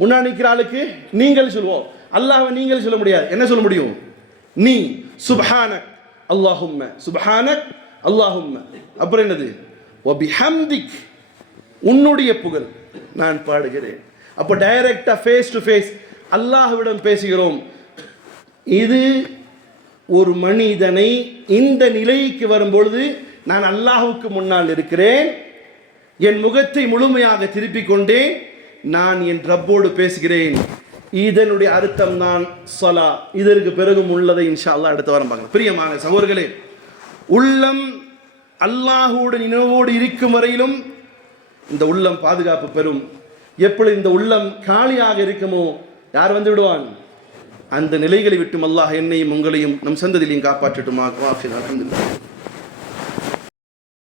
முன்னாடி நிற்கிற ஆளுக்கு நீங்கள் சொல்லுவோம். அல்லாஹ்வை நீங்கள் சொல்ல முடியாது. என்ன சொல்ல முடியும்? நீ. சுப்ஹானக் அல்லாஹும்ம, சுப்ஹானக் அல்லாஹும்ம. அப்புறம் என்னது? வபிஹம்திக், உன்னுடைய புகழ் நான் பாடுகிறேன். அப்போ டைரக்டாக ஃபேஸ் டு ஃபேஸ் அல்லாஹ்விடம் பேசுகிறோம். இது ஒரு மனிதனை இந்த நிலைக்கு வரும்பொழுது, நான் அல்லாஹ்வுக்கு முன்னால் இருக்கிறேன், என் முகத்தை முழுமையாக திருப்பிக் கொண்டேன், நான் என் ரப்போடு பேசுகிறேன். இதனுடைய அர்த்தம் தான் ஸலா. இதற்கு பிறகும் உள்ளதை இன்ஷா அல்லாஹ் அடுத்த வாரம் பார்க்கலாம். பிரியமான சகோதரர்களே, உள்ளம் அல்லாஹ்வுடைய நினைவோடு இருக்கும் வரையிலும் இந்த உள்ளம் பாதுகாப்பு பெறும். எப்படி இந்த உள்ளம் காலியாக இருக்குமோ யார் வந்து விடுவான்? அந்த நிலைகளை விட்டும் அல்லாஹ் என்னையும் உங்களையும் நம் சந்ததியிலையும் காப்பாற்றட்டுமா. அல்ஹம்துலில்லாஹ்.